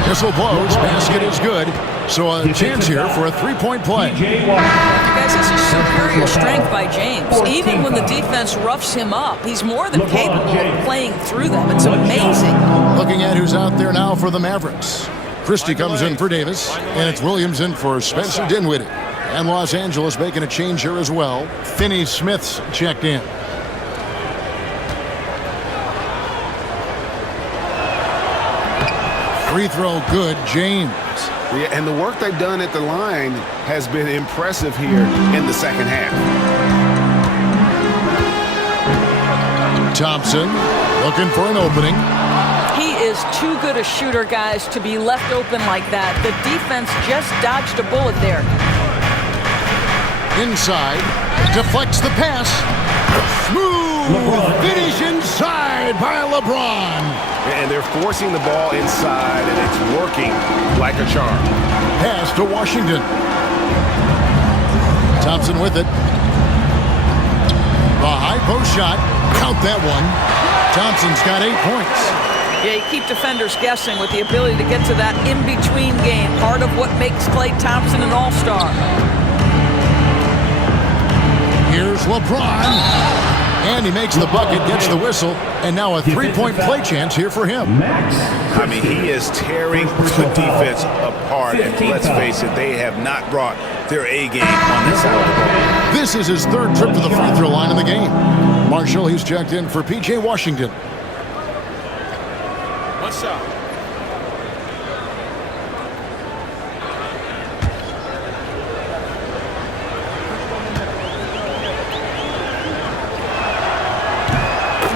Whistle blows. Basket is good. So a chance here for a three-point play. Guys, this is superior strength by James. Even when the defense roughs him up, he's more than capable of playing through them. It's amazing. Looking at who's out there now for the Mavericks. Christie comes in for Davis, and it's Williams in for Spencer Dinwiddie. And Los Angeles making a change here as well. Finney Smith's checked in. Free throw good, James. Yeah, and the work they've done at the line has been impressive here in the second half. Thompson looking for an opening. He is too good a shooter, guys, to be left open like that. The defense just dodged a bullet there. Inside, deflects the pass. Smooth finish inside by LeBron. And they're forcing the ball inside, and it's working like a charm. Pass to Washington. Thompson with it. The high post shot. Count that one. Thompson's got 8 points. Yeah, you keep defenders guessing with the ability to get to that in-between game. Part of what makes Klay Thompson an all-star. Here's LeBron. And he makes the bucket, gets the whistle, and now a three-point play chance here for him. I mean, he is tearing the defense apart, and let's face it, they have not brought their A game on this side of the ball. This is his third trip to the free throw line in the game. Marshall, he's checked in for P.J. Washington. What's up?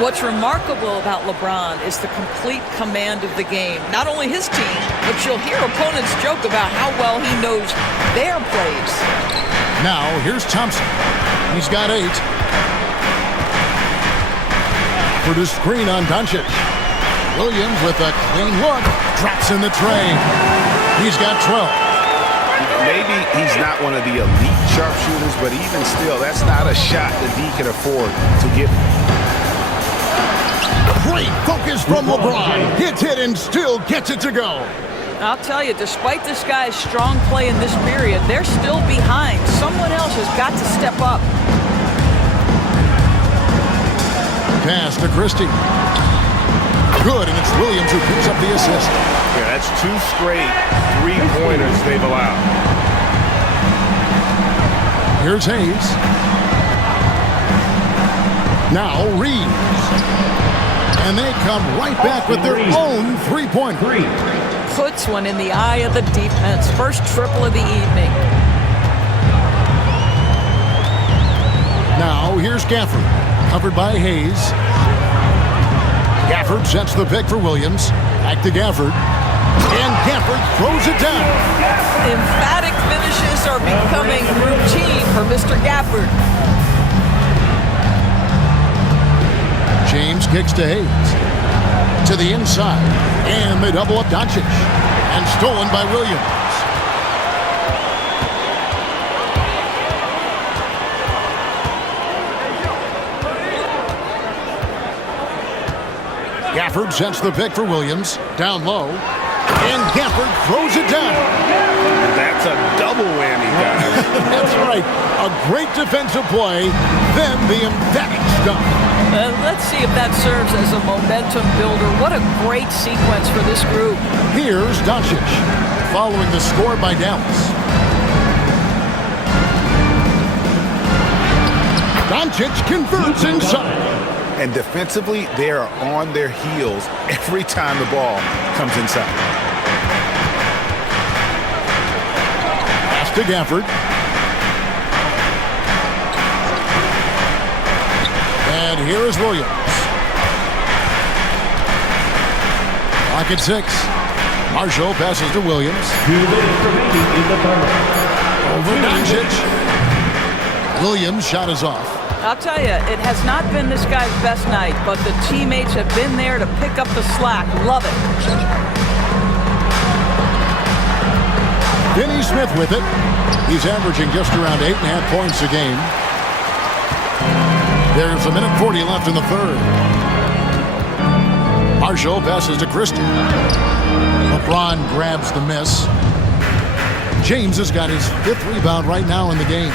What's remarkable about LeBron is the complete command of the game. Not only his team, but you'll hear opponents joke about how well he knows their plays. Now, here's Thompson. He's got 8. For the screen on Doncic. Williams with a clean look. Drops in the tray. He's got 12. Maybe he's not one of the elite sharpshooters, but even still, that's not a shot that he can afford to give. Great focus from LeBron. Hits it and still gets it to go. I'll tell you, despite this guy's strong play in this period, they're still behind. Someone else has got to step up. Pass to Christie. Good, and it's Williams who picks up the assist. Yeah, that's 2 straight three-pointers they've allowed. Here's Hayes. Now Reeves. And they come right back with their own three-point. Puts one in the eye of the defense. First triple of the evening. Now here's Gafford. Covered by Hayes. Gafford sets the pick for Williams. Back to Gafford. And Gafford throws it down. Emphatic finishes are becoming routine for Mr. Gafford. James kicks to Hayes. To the inside. And they double up Doncic. And stolen by Williams. Gafford sets the pick for Williams. Down low. And Gafford throws it down. That's a double whammy, guys. That's right. A great defensive play. Then the emphatic stop. Let's see if that serves as a momentum builder. What a great sequence for this group. Here's Doncic, following the score by Dallas. Doncic converts inside. And defensively, they are on their heels every time the ball comes inside. Pass to Gafford. And here is Williams. Clock at 6. Marshall passes to Williams. 2 minutes remaining in the third. Over Doncic. Williams' shot is off. I'll tell you, it has not been this guy's best night, but the teammates have been there to pick up the slack. Love it. Finney Smith with it. He's averaging just around 8.5 points a game. There's a minute 40 left in the third. Marshall passes to Christie. LeBron grabs the miss. James has got his 5th rebound right now in the game.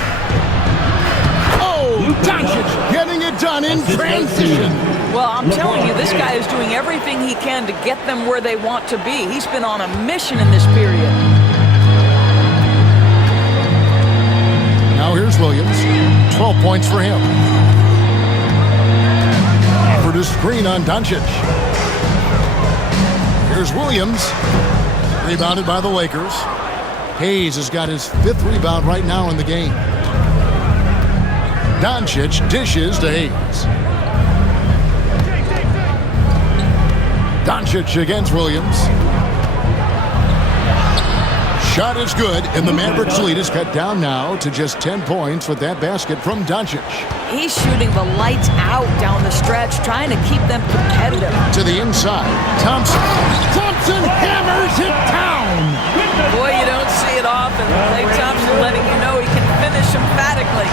Oh, Doncic getting it done in transition. Well, I'm telling you, this guy is doing everything he can to get them where they want to be. He's been on a mission in this period. Now here's Williams. 12 points for him. Offered a screen on Doncic. Here's Williams. Rebounded by the Lakers. Hayes has got his 5th rebound right now in the game. Doncic dishes to Hayes. Doncic against Williams. Shot is good, and the Mavericks lead is cut down now to just 10 points with that basket from Doncic. He's shooting the lights out down the stretch, trying to keep them competitive. To the inside, Thompson. Thompson hammers it down. Boy, you don't see it often. Klay Thompson letting you know he can finish emphatically.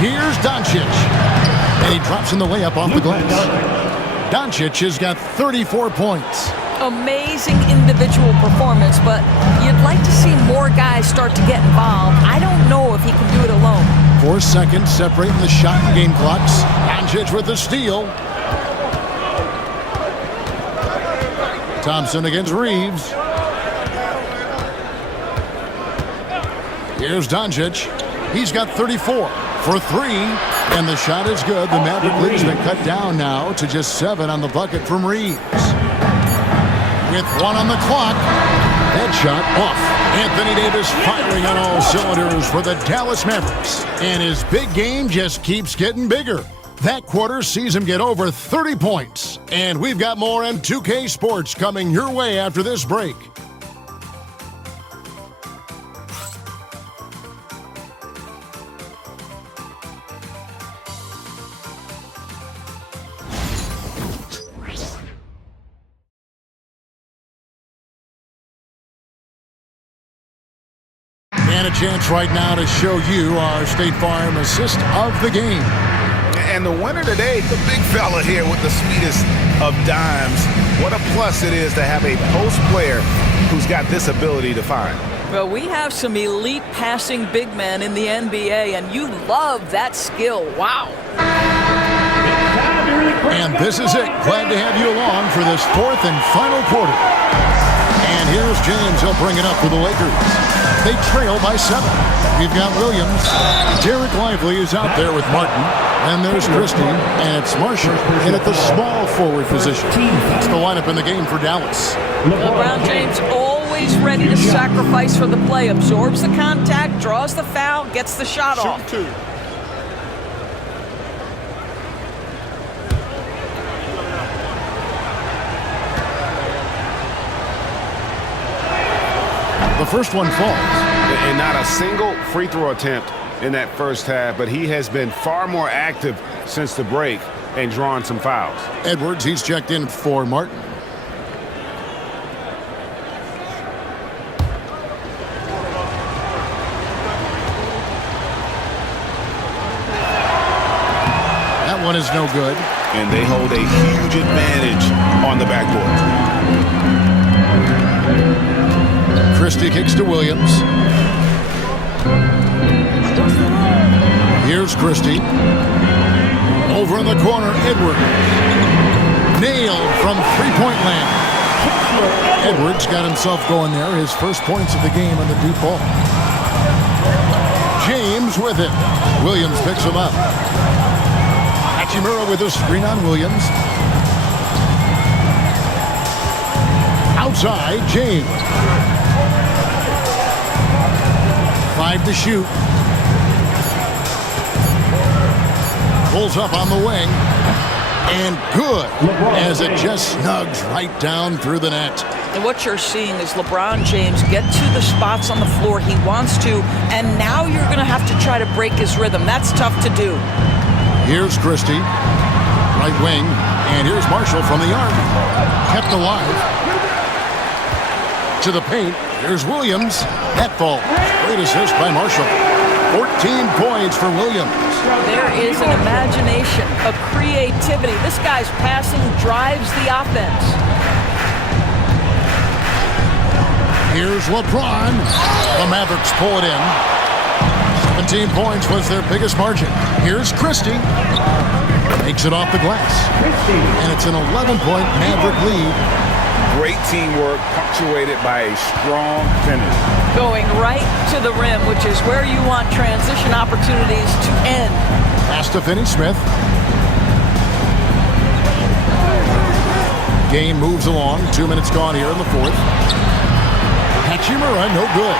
Here's Doncic, and he drops in the layup off the glass. Doncic has got 34 points. Amazing individual performance, but you'd like to see more guys start to get involved. I don't know if he can do it alone. 4 seconds separating the shot and game clocks. Doncic with the steal. Thompson against Reeves. Here's Doncic. He's got 34 for 3, and the shot is good. The Maverick lead has been cut down now to just 7 on the bucket from Reeves. With 1 on the clock, headshot off. Anthony Davis firing on all cylinders for the Dallas Mavericks. And his big game just keeps getting bigger. That quarter sees him get over 30 points. And we've got more on 2K Sports coming your way after this break. And a chance right now to show you our State Farm assist of the game. And the winner today, the big fella here with the sweetest of dimes. What a plus it is to have a post player who's got this ability to find. Well, we have some elite passing big men in the NBA, and you love that skill. Wow. And this is it. Glad to have you along for this 4th and final quarter. And here's James. He'll bring it up for the Lakers. They trail by 7. We've got Williams. Derek Lively is out there with Martin. And there's Christie. And it's Marshall in at the small forward position. That's the lineup in the game for Dallas. LeBron James always ready to sacrifice for the play. Absorbs the contact, draws the foul, gets the shot off. Shoot 2. The first one falls. And not a single free throw attempt in that first half, but he has been far more active since the break and drawn some fouls. Edwards, he's checked in for Martin. That one is no good. And they hold a huge advantage on the backboard. Christie kicks to Williams. Here's Christie. Over in the corner, Edwards. Nailed from three-point land. Edwards got himself going there. His first points of the game on the deep ball. James with it. Williams picks him up. Hachimura with a screen on Williams. Outside, James. 5 to shoot. Pulls up on the wing. And good, as it just snugs right down through the net. And what you're seeing is LeBron James get to the spots on the floor he wants to, and now you're going to have to try to break his rhythm. That's tough to do. Here's Christie, right wing, and here's Marshall from the arc. Kept alive. To the paint, here's Williams. That falls. Great assist by Marshall. 14 points for Williams. There is an imagination, a creativity. This guy's passing drives the offense. Here's LeBron. The Mavericks pull it in. 17 points was their biggest margin. Here's Christie. Takes it off the glass. And it's an 11-point Maverick lead. Great teamwork, punctuated by a strong finish. Going right to the rim, which is where you want transition opportunities to end. Pass to Finney-Smith. Game moves along. 2 minutes gone here in the fourth. Hachimura, no good.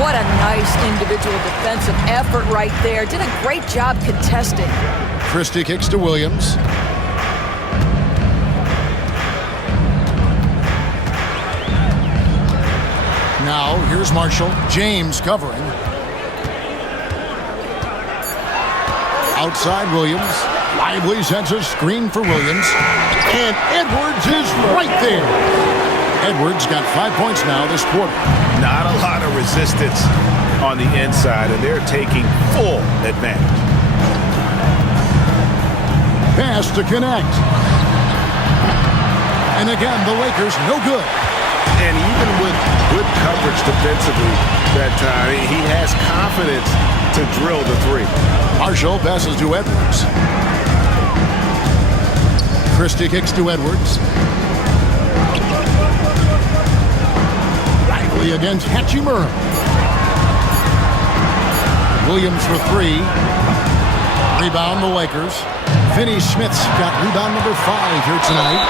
What a nice individual defensive effort right there. Did a great job contesting. Christie kicks to Williams. Now, here's Marshall. James covering. Outside Williams. Lively sends a screen for Williams. And Edwards is right there. Edwards got 5 points now this quarter. Not a lot of resistance on the inside, and they're taking full advantage. Pass to connect. And again, the Lakers no good. And even with good coverage defensively that time, he has confidence to drill the three. Marshall passes to Edwards. Christie kicks to Edwards. Lively against Hachimura. Williams for three. Rebound the Lakers. Finney-Smith's got rebound number 5 here tonight.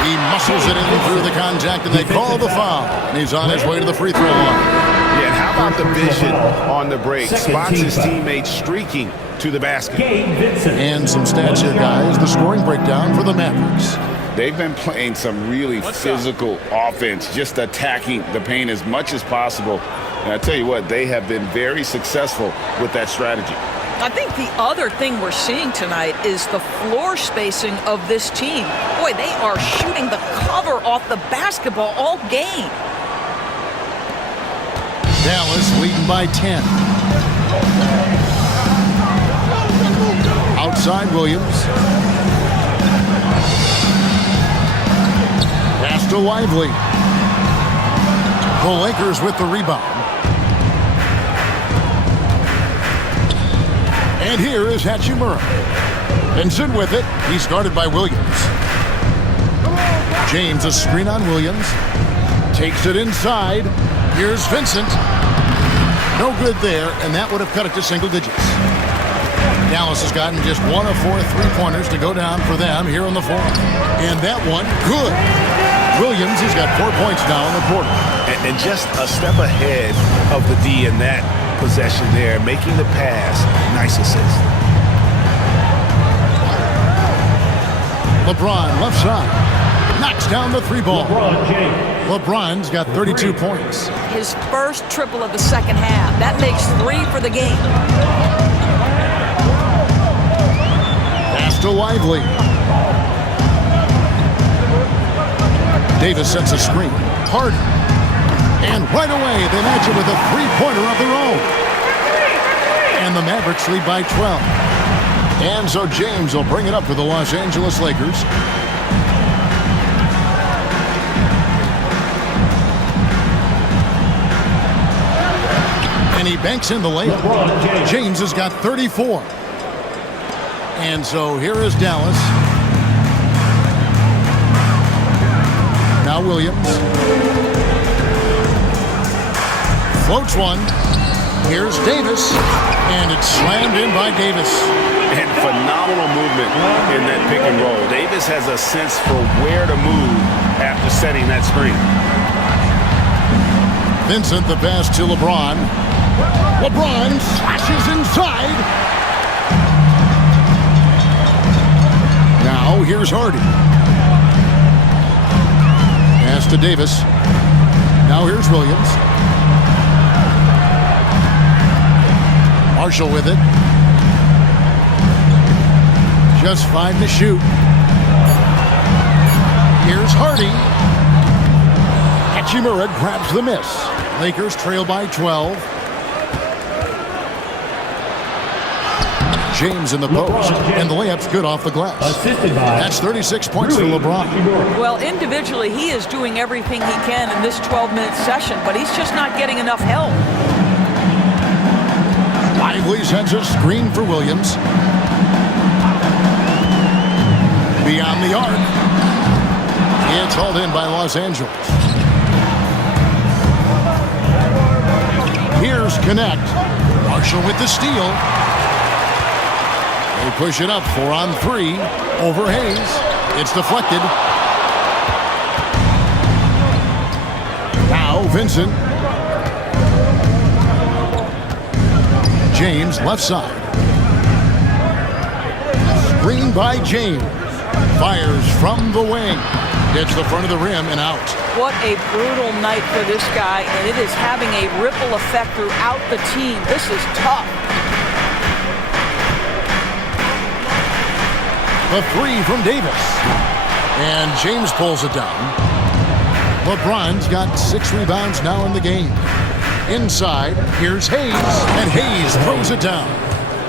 He muscles it in through the contact, and they call the foul. And he's on his way to the free throw line. Yeah, and how about the vision on the break? Spots his teammates streaking to the basket. And some stats here, guys. The scoring breakdown for the Mavericks. They've been playing some really physical offense, just attacking the paint as much as possible. And I tell you what, they have been very successful with that strategy. I think the other thing we're seeing tonight is the floor spacing of this team. Boy, they are shooting the cover off the basketball all game. Dallas leading by 10. Outside Williams. Pass to Lively. The Lakers with the rebound. And here is Hachimura. Vincent with it. He's guarded by Williams. James a screen on Williams. Takes it inside. Here's Vincent. No good there, and that would have cut it to single digits. Dallas has gotten just 1 of 4 3-pointers to go down for them here in the fourth. And that one, good. Williams has got 4 points now in the quarter. And just a step ahead of the D in that possession there, making the pass. Nice assist. LeBron left side. Knocks down the 3-ball. LeBron's got 32 points. His first triple of the second half. That makes 3 for the game. Pass to Lively. Davis sets a screen. Harden. And right away, they match it with a 3-pointer of their own. And the Mavericks lead by 12. And so James will bring it up for the Los Angeles Lakers. And he banks in the layup. James has got 34. And so here is Dallas. Now Williams. Floats one. Here's Davis. And it's slammed in by Davis. And phenomenal movement in that pick and roll. Davis has a sense for where to move after setting that screen. Vincent the pass to LeBron. LeBron slashes inside. Now here's Hardy. Pass to Davis. Now here's Williams. Marshall with it. Just 5 to shoot. Here's Hardy. Hachimura grabs the miss. Lakers trail by 12. James in the post. And the layup's good off the glass. That's 36 points for LeBron. Well, individually, he is doing everything he can in this 12-minute session, but he's just not getting enough help. Lively sends a screen for Williams. Beyond the arc. It's hauled in by Los Angeles. Here's Connect. Marshall with the steal. They push it up 4 on 3 over Hayes. It's deflected. Now Vincent. James left side. Screen by James. Fires from the wing. Hits the front of the rim and out. What a brutal night for this guy, and it is having a ripple effect throughout the team. This is tough. The three from Davis. And James pulls it down. LeBron's got 6 rebounds now in the game. Inside, here's Hayes, and Hayes throws it down.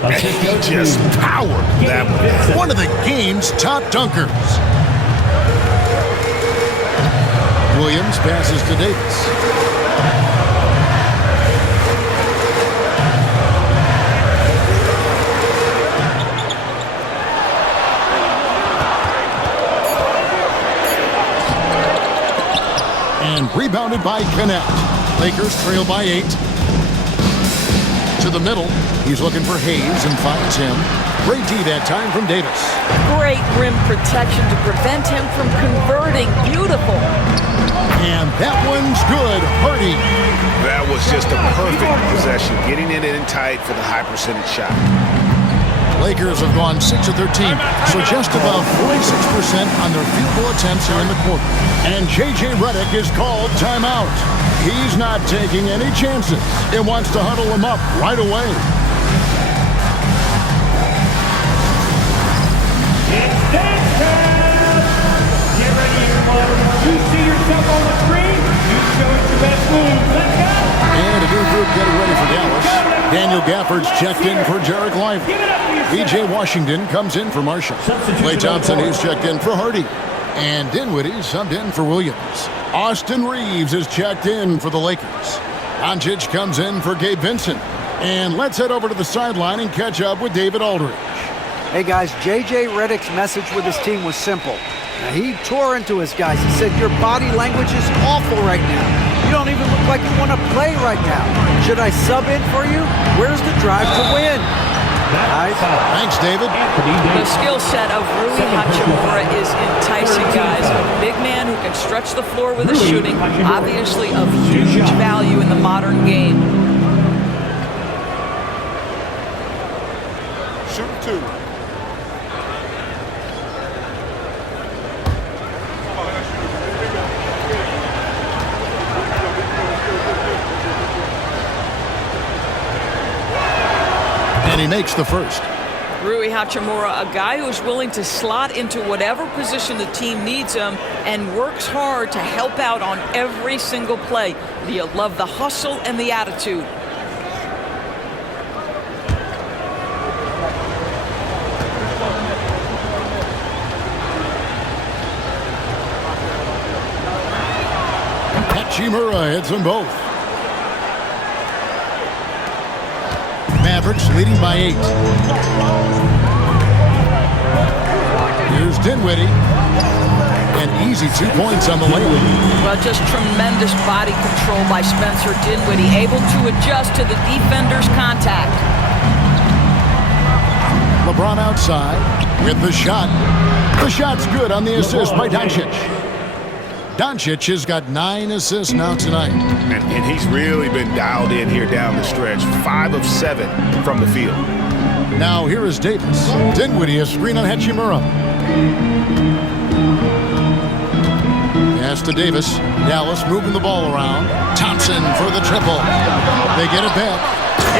And he just powered that one. One of the game's top dunkers. Williams passes to Davis. And rebounded by Connect. Lakers trail by 8. To the middle. He's looking for Hayes and finds him. Great D that time from Davis. Great rim protection to prevent him from converting. Beautiful. And that one's good. Hardy. That was just a perfect possession, getting it in tight for the high percentage shot. Lakers have gone 6 of 13, so just about 46% on their field goal attempts here in the quarter. And J.J. Redick is called timeout. He's not taking any chances and wants to huddle him up right away. It's dance time! Get ready, everyone. You see yourself on the screen. You show us your best moves. Let's go! And a new group getting ready for Dallas. Daniel Gafford's checked in for Jarek Lively. B.J. Washington comes in for Marshall. Klay Thompson is checked in for Hardy. And Dinwiddie subbed in for Williams. Austin Reeves is checked in for the Lakers. Doncic comes in for Gabe Vincent. And let's head over to the sideline and catch up with David Aldridge. Hey guys, J.J. Redick's message with his team was simple. Now, he tore into his guys. He said, your body language is awful right now. You don't even look like you want to play right now. Should I sub in for you? Where's the drive to win? Guys. Thanks, David. The skill set of Rui Hachimura is enticing, guys. A big man who can stretch the floor with his shooting, obviously of huge value in the modern game. Shoot 2. And he makes the first. Rui Hachimura, a guy who's willing to slot into whatever position the team needs him and works hard to help out on every single play. You love the hustle and the attitude. Hachimura hits them both. Mavericks leading by 8. Here's Dinwiddie. An easy 2 points on the layup. Well, just tremendous body control by Spencer Dinwiddie, able to adjust to the defender's contact. LeBron outside with the shot. The shot's good on the assist by Doncic. Doncic has got 9 assists now tonight. And he's really been dialed in here down the stretch. 5 of 7 from the field. Now here is Davis. Dinwiddie a screen on Hachimura. Pass to Davis. Dallas moving the ball around. Thompson for the triple. They get it back.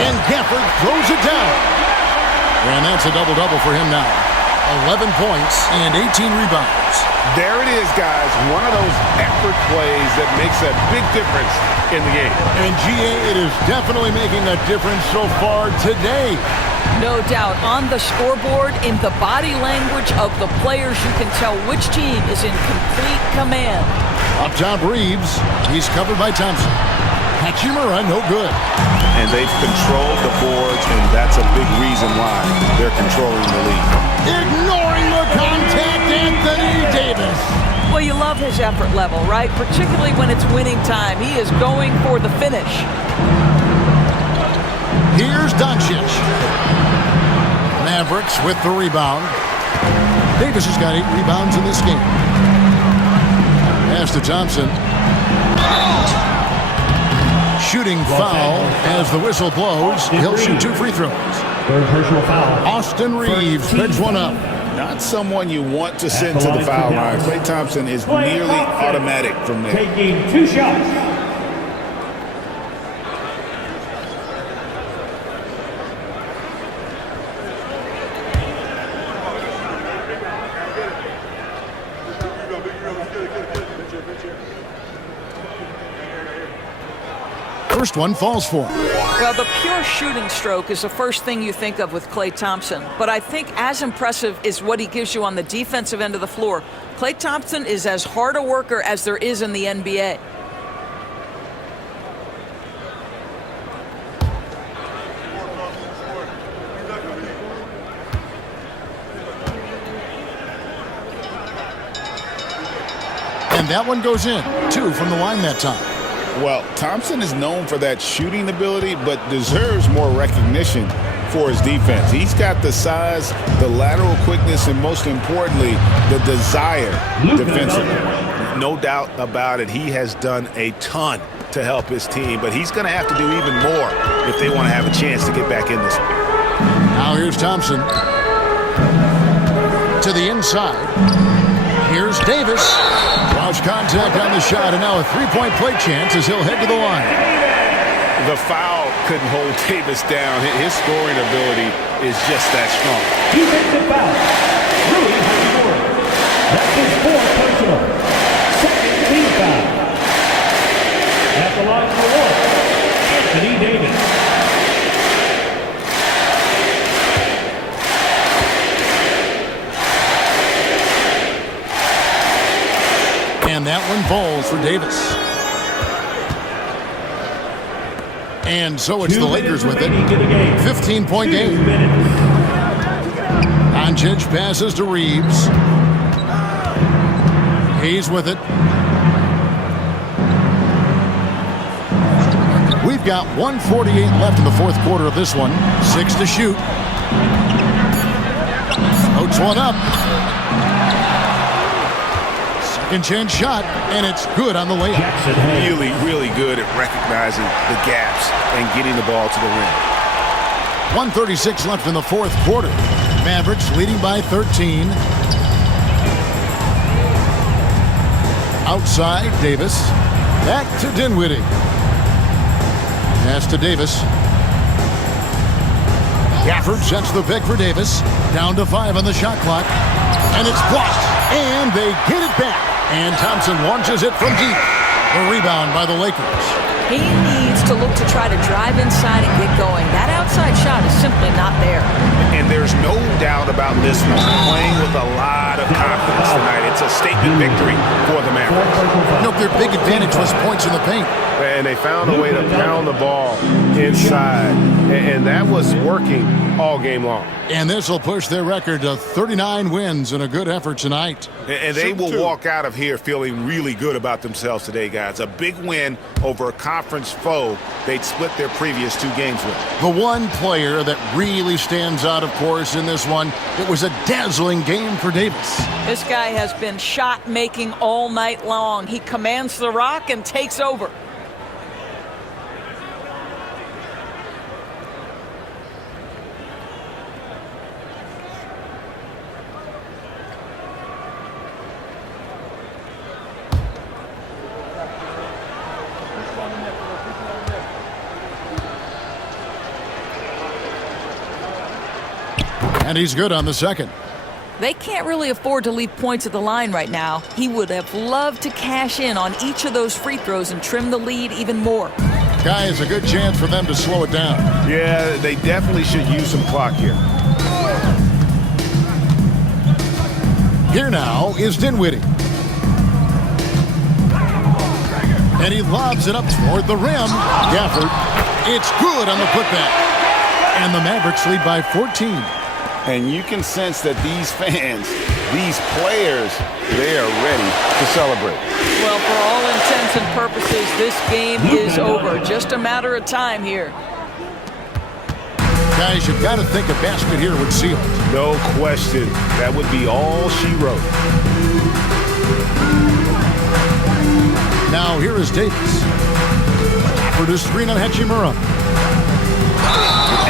And Gafford throws it down. And that's a double-double for him now. 11 points and 18 rebounds. There it is, guys. One of those effort plays that makes a big difference in the game. And GA, it is definitely making a difference so far today. No doubt. On the scoreboard, in the body language of the players, you can tell which team is in complete command. Up top, Reeves. He's covered by Thompson. Hachimura, no good. And they've controlled the boards, and that's a big reason why they're controlling the lead. Ignoring the contact, Anthony Davis. Well, you love his effort level, right? Particularly when it's winning time. He is going for the finish. Here's Doncic. Mavericks with the rebound. Davis has got 8 rebounds in this game. Pass to Thompson. Shooting foul as the whistle blows. He'll shoot 2 free throws. Third personal foul. Austin Reeves picks one up. Not someone you want to send to the foul line. Klay Thompson is nearly automatic from there. Taking 2 shots. First one falls for him. Well, the pure shooting stroke is the first thing you think of with Klay Thompson. But I think as impressive is what he gives you on the defensive end of the floor. Klay Thompson is as hard a worker as there is in the NBA. And that one goes in. 2 from the line that time. Well, Thompson is known for that shooting ability, but deserves more recognition for his defense. He's got the size, the lateral quickness, and most importantly, the desire defensively. No doubt about it, he has done a ton to help his team, but he's going to have to do even more if they want to have a chance to get back in this one. Now here's Thompson. To the inside. Here's Davis. Draws contact on the shot, and now a three-point play chance as he'll head to the line. The foul couldn't hold Davis down. His scoring ability is just that strong. Defensive foul. Rui Hachimura. That's his 4th personal. Second team foul. At the line for 1, Anthony Davis. And that one falls for Davis. And so it's the Lakers with it. 15-point game. Doncic passes to Reeves. He's with it. We've got 1:48 left in the 4th quarter of this one. 6 to shoot. Floats one up. Second chance shot, and it's good on the layup. Really, really good at recognizing the gaps and getting the ball to the rim. 1:36 left in the 4th quarter. Mavericks leading by 13. Outside, Davis. Back to Dinwiddie. Pass to Davis. Gafford sets the pick for Davis. Down to 5 on the shot clock. And it's blocked. And they get it back. And Thompson launches it from deep. A rebound by the Lakers. He needs to look to try to drive inside and get going. That outside shot is simply not there. And there's no doubt about this one. Playing with a lot of confidence tonight. It's a statement victory for the Mavericks. Nope, their big advantage was points in the paint. And they found a way to pound the ball inside. And that was working all game long. And this will push their record to 39 wins and a good effort tonight. And they will walk out of here feeling really good about themselves today, guys. A big win over a conference foe they'd split their previous 2 games with. The one player that really stands out, of course, in this one, it was a dazzling game for Davis. This guy has been shot-making all night long. He commands the rock and takes over. And he's good on the second. They can't really afford to leave points at the line right now. He would have loved to cash in on each of those free throws and trim the lead even more. Guys, a good chance for them to slow it down. Yeah, they definitely should use some clock here. Here now is Dinwiddie. And he lobs it up toward the rim. Gafford. It's good on the putback. And the Mavericks lead by 14. And you can sense that these fans, these players, they are ready to celebrate. Well, for all intents and purposes, this game is over. Just a matter of time here. Guys, you've got to think a basket here would seal it. No question. That would be all she wrote. Now here is Davis. For the screen on Hachimura.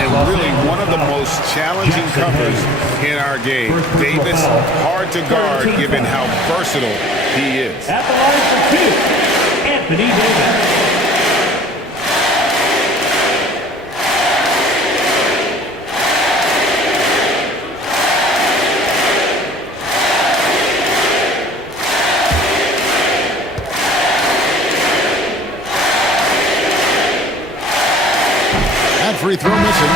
And really one of the most most challenging covers in our game. Davis, hard to guard given how versatile he is. At the line for 2, Anthony Davis. Free throw missing.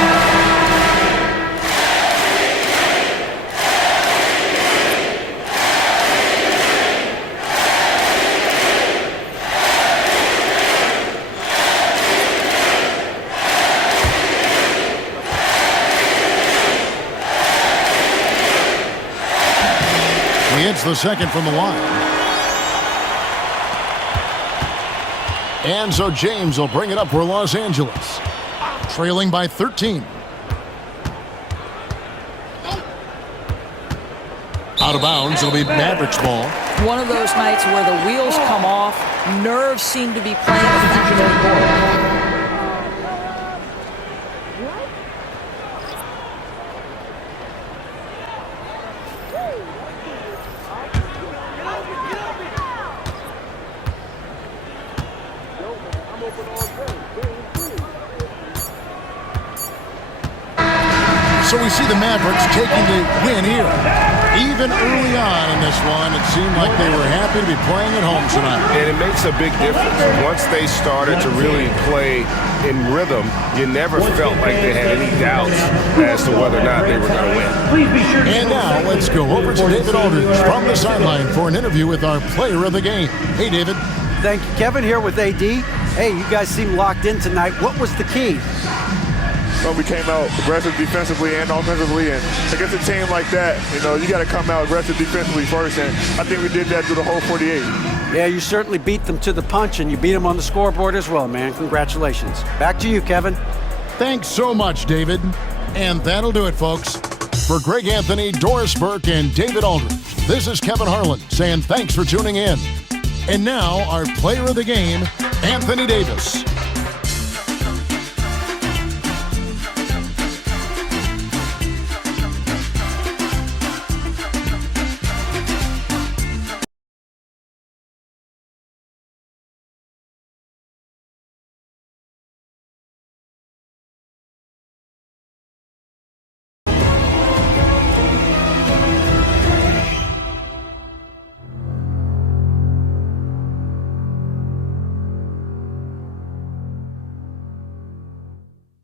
He hits the second from the line. And so James will bring it up for Los Angeles. Trailing by 13. Out of bounds, it'll be Mavericks ball. One of those nights where the wheels come off, nerves seem to be playing a factor. So we see the Mavericks taking the win here. Even early on in this one, it seemed like they were happy to be playing at home tonight. And it makes a big difference. Once they started to really play in rhythm, you never felt like they had any doubts as to whether or not they were going to win. And now let's go over to David Aldridge from the sideline for an interview with our player of the game. Hey, David. Thank you, Kevin, here with AD. Hey, you guys seem locked in tonight. What was the key? Well, we came out aggressive defensively and offensively, and against a team like that, you got to come out aggressive defensively first, and I think we did that through the whole 48. Yeah, you certainly beat them to the punch, and you beat them on the scoreboard as well, man. Congratulations. Back to you, Kevin. Thanks so much, David. And that'll do it, folks. For Greg Anthony, Doris Burke, and David Aldridge, this is Kevin Harlan saying thanks for tuning in. And now, our player of the game, Anthony Davis.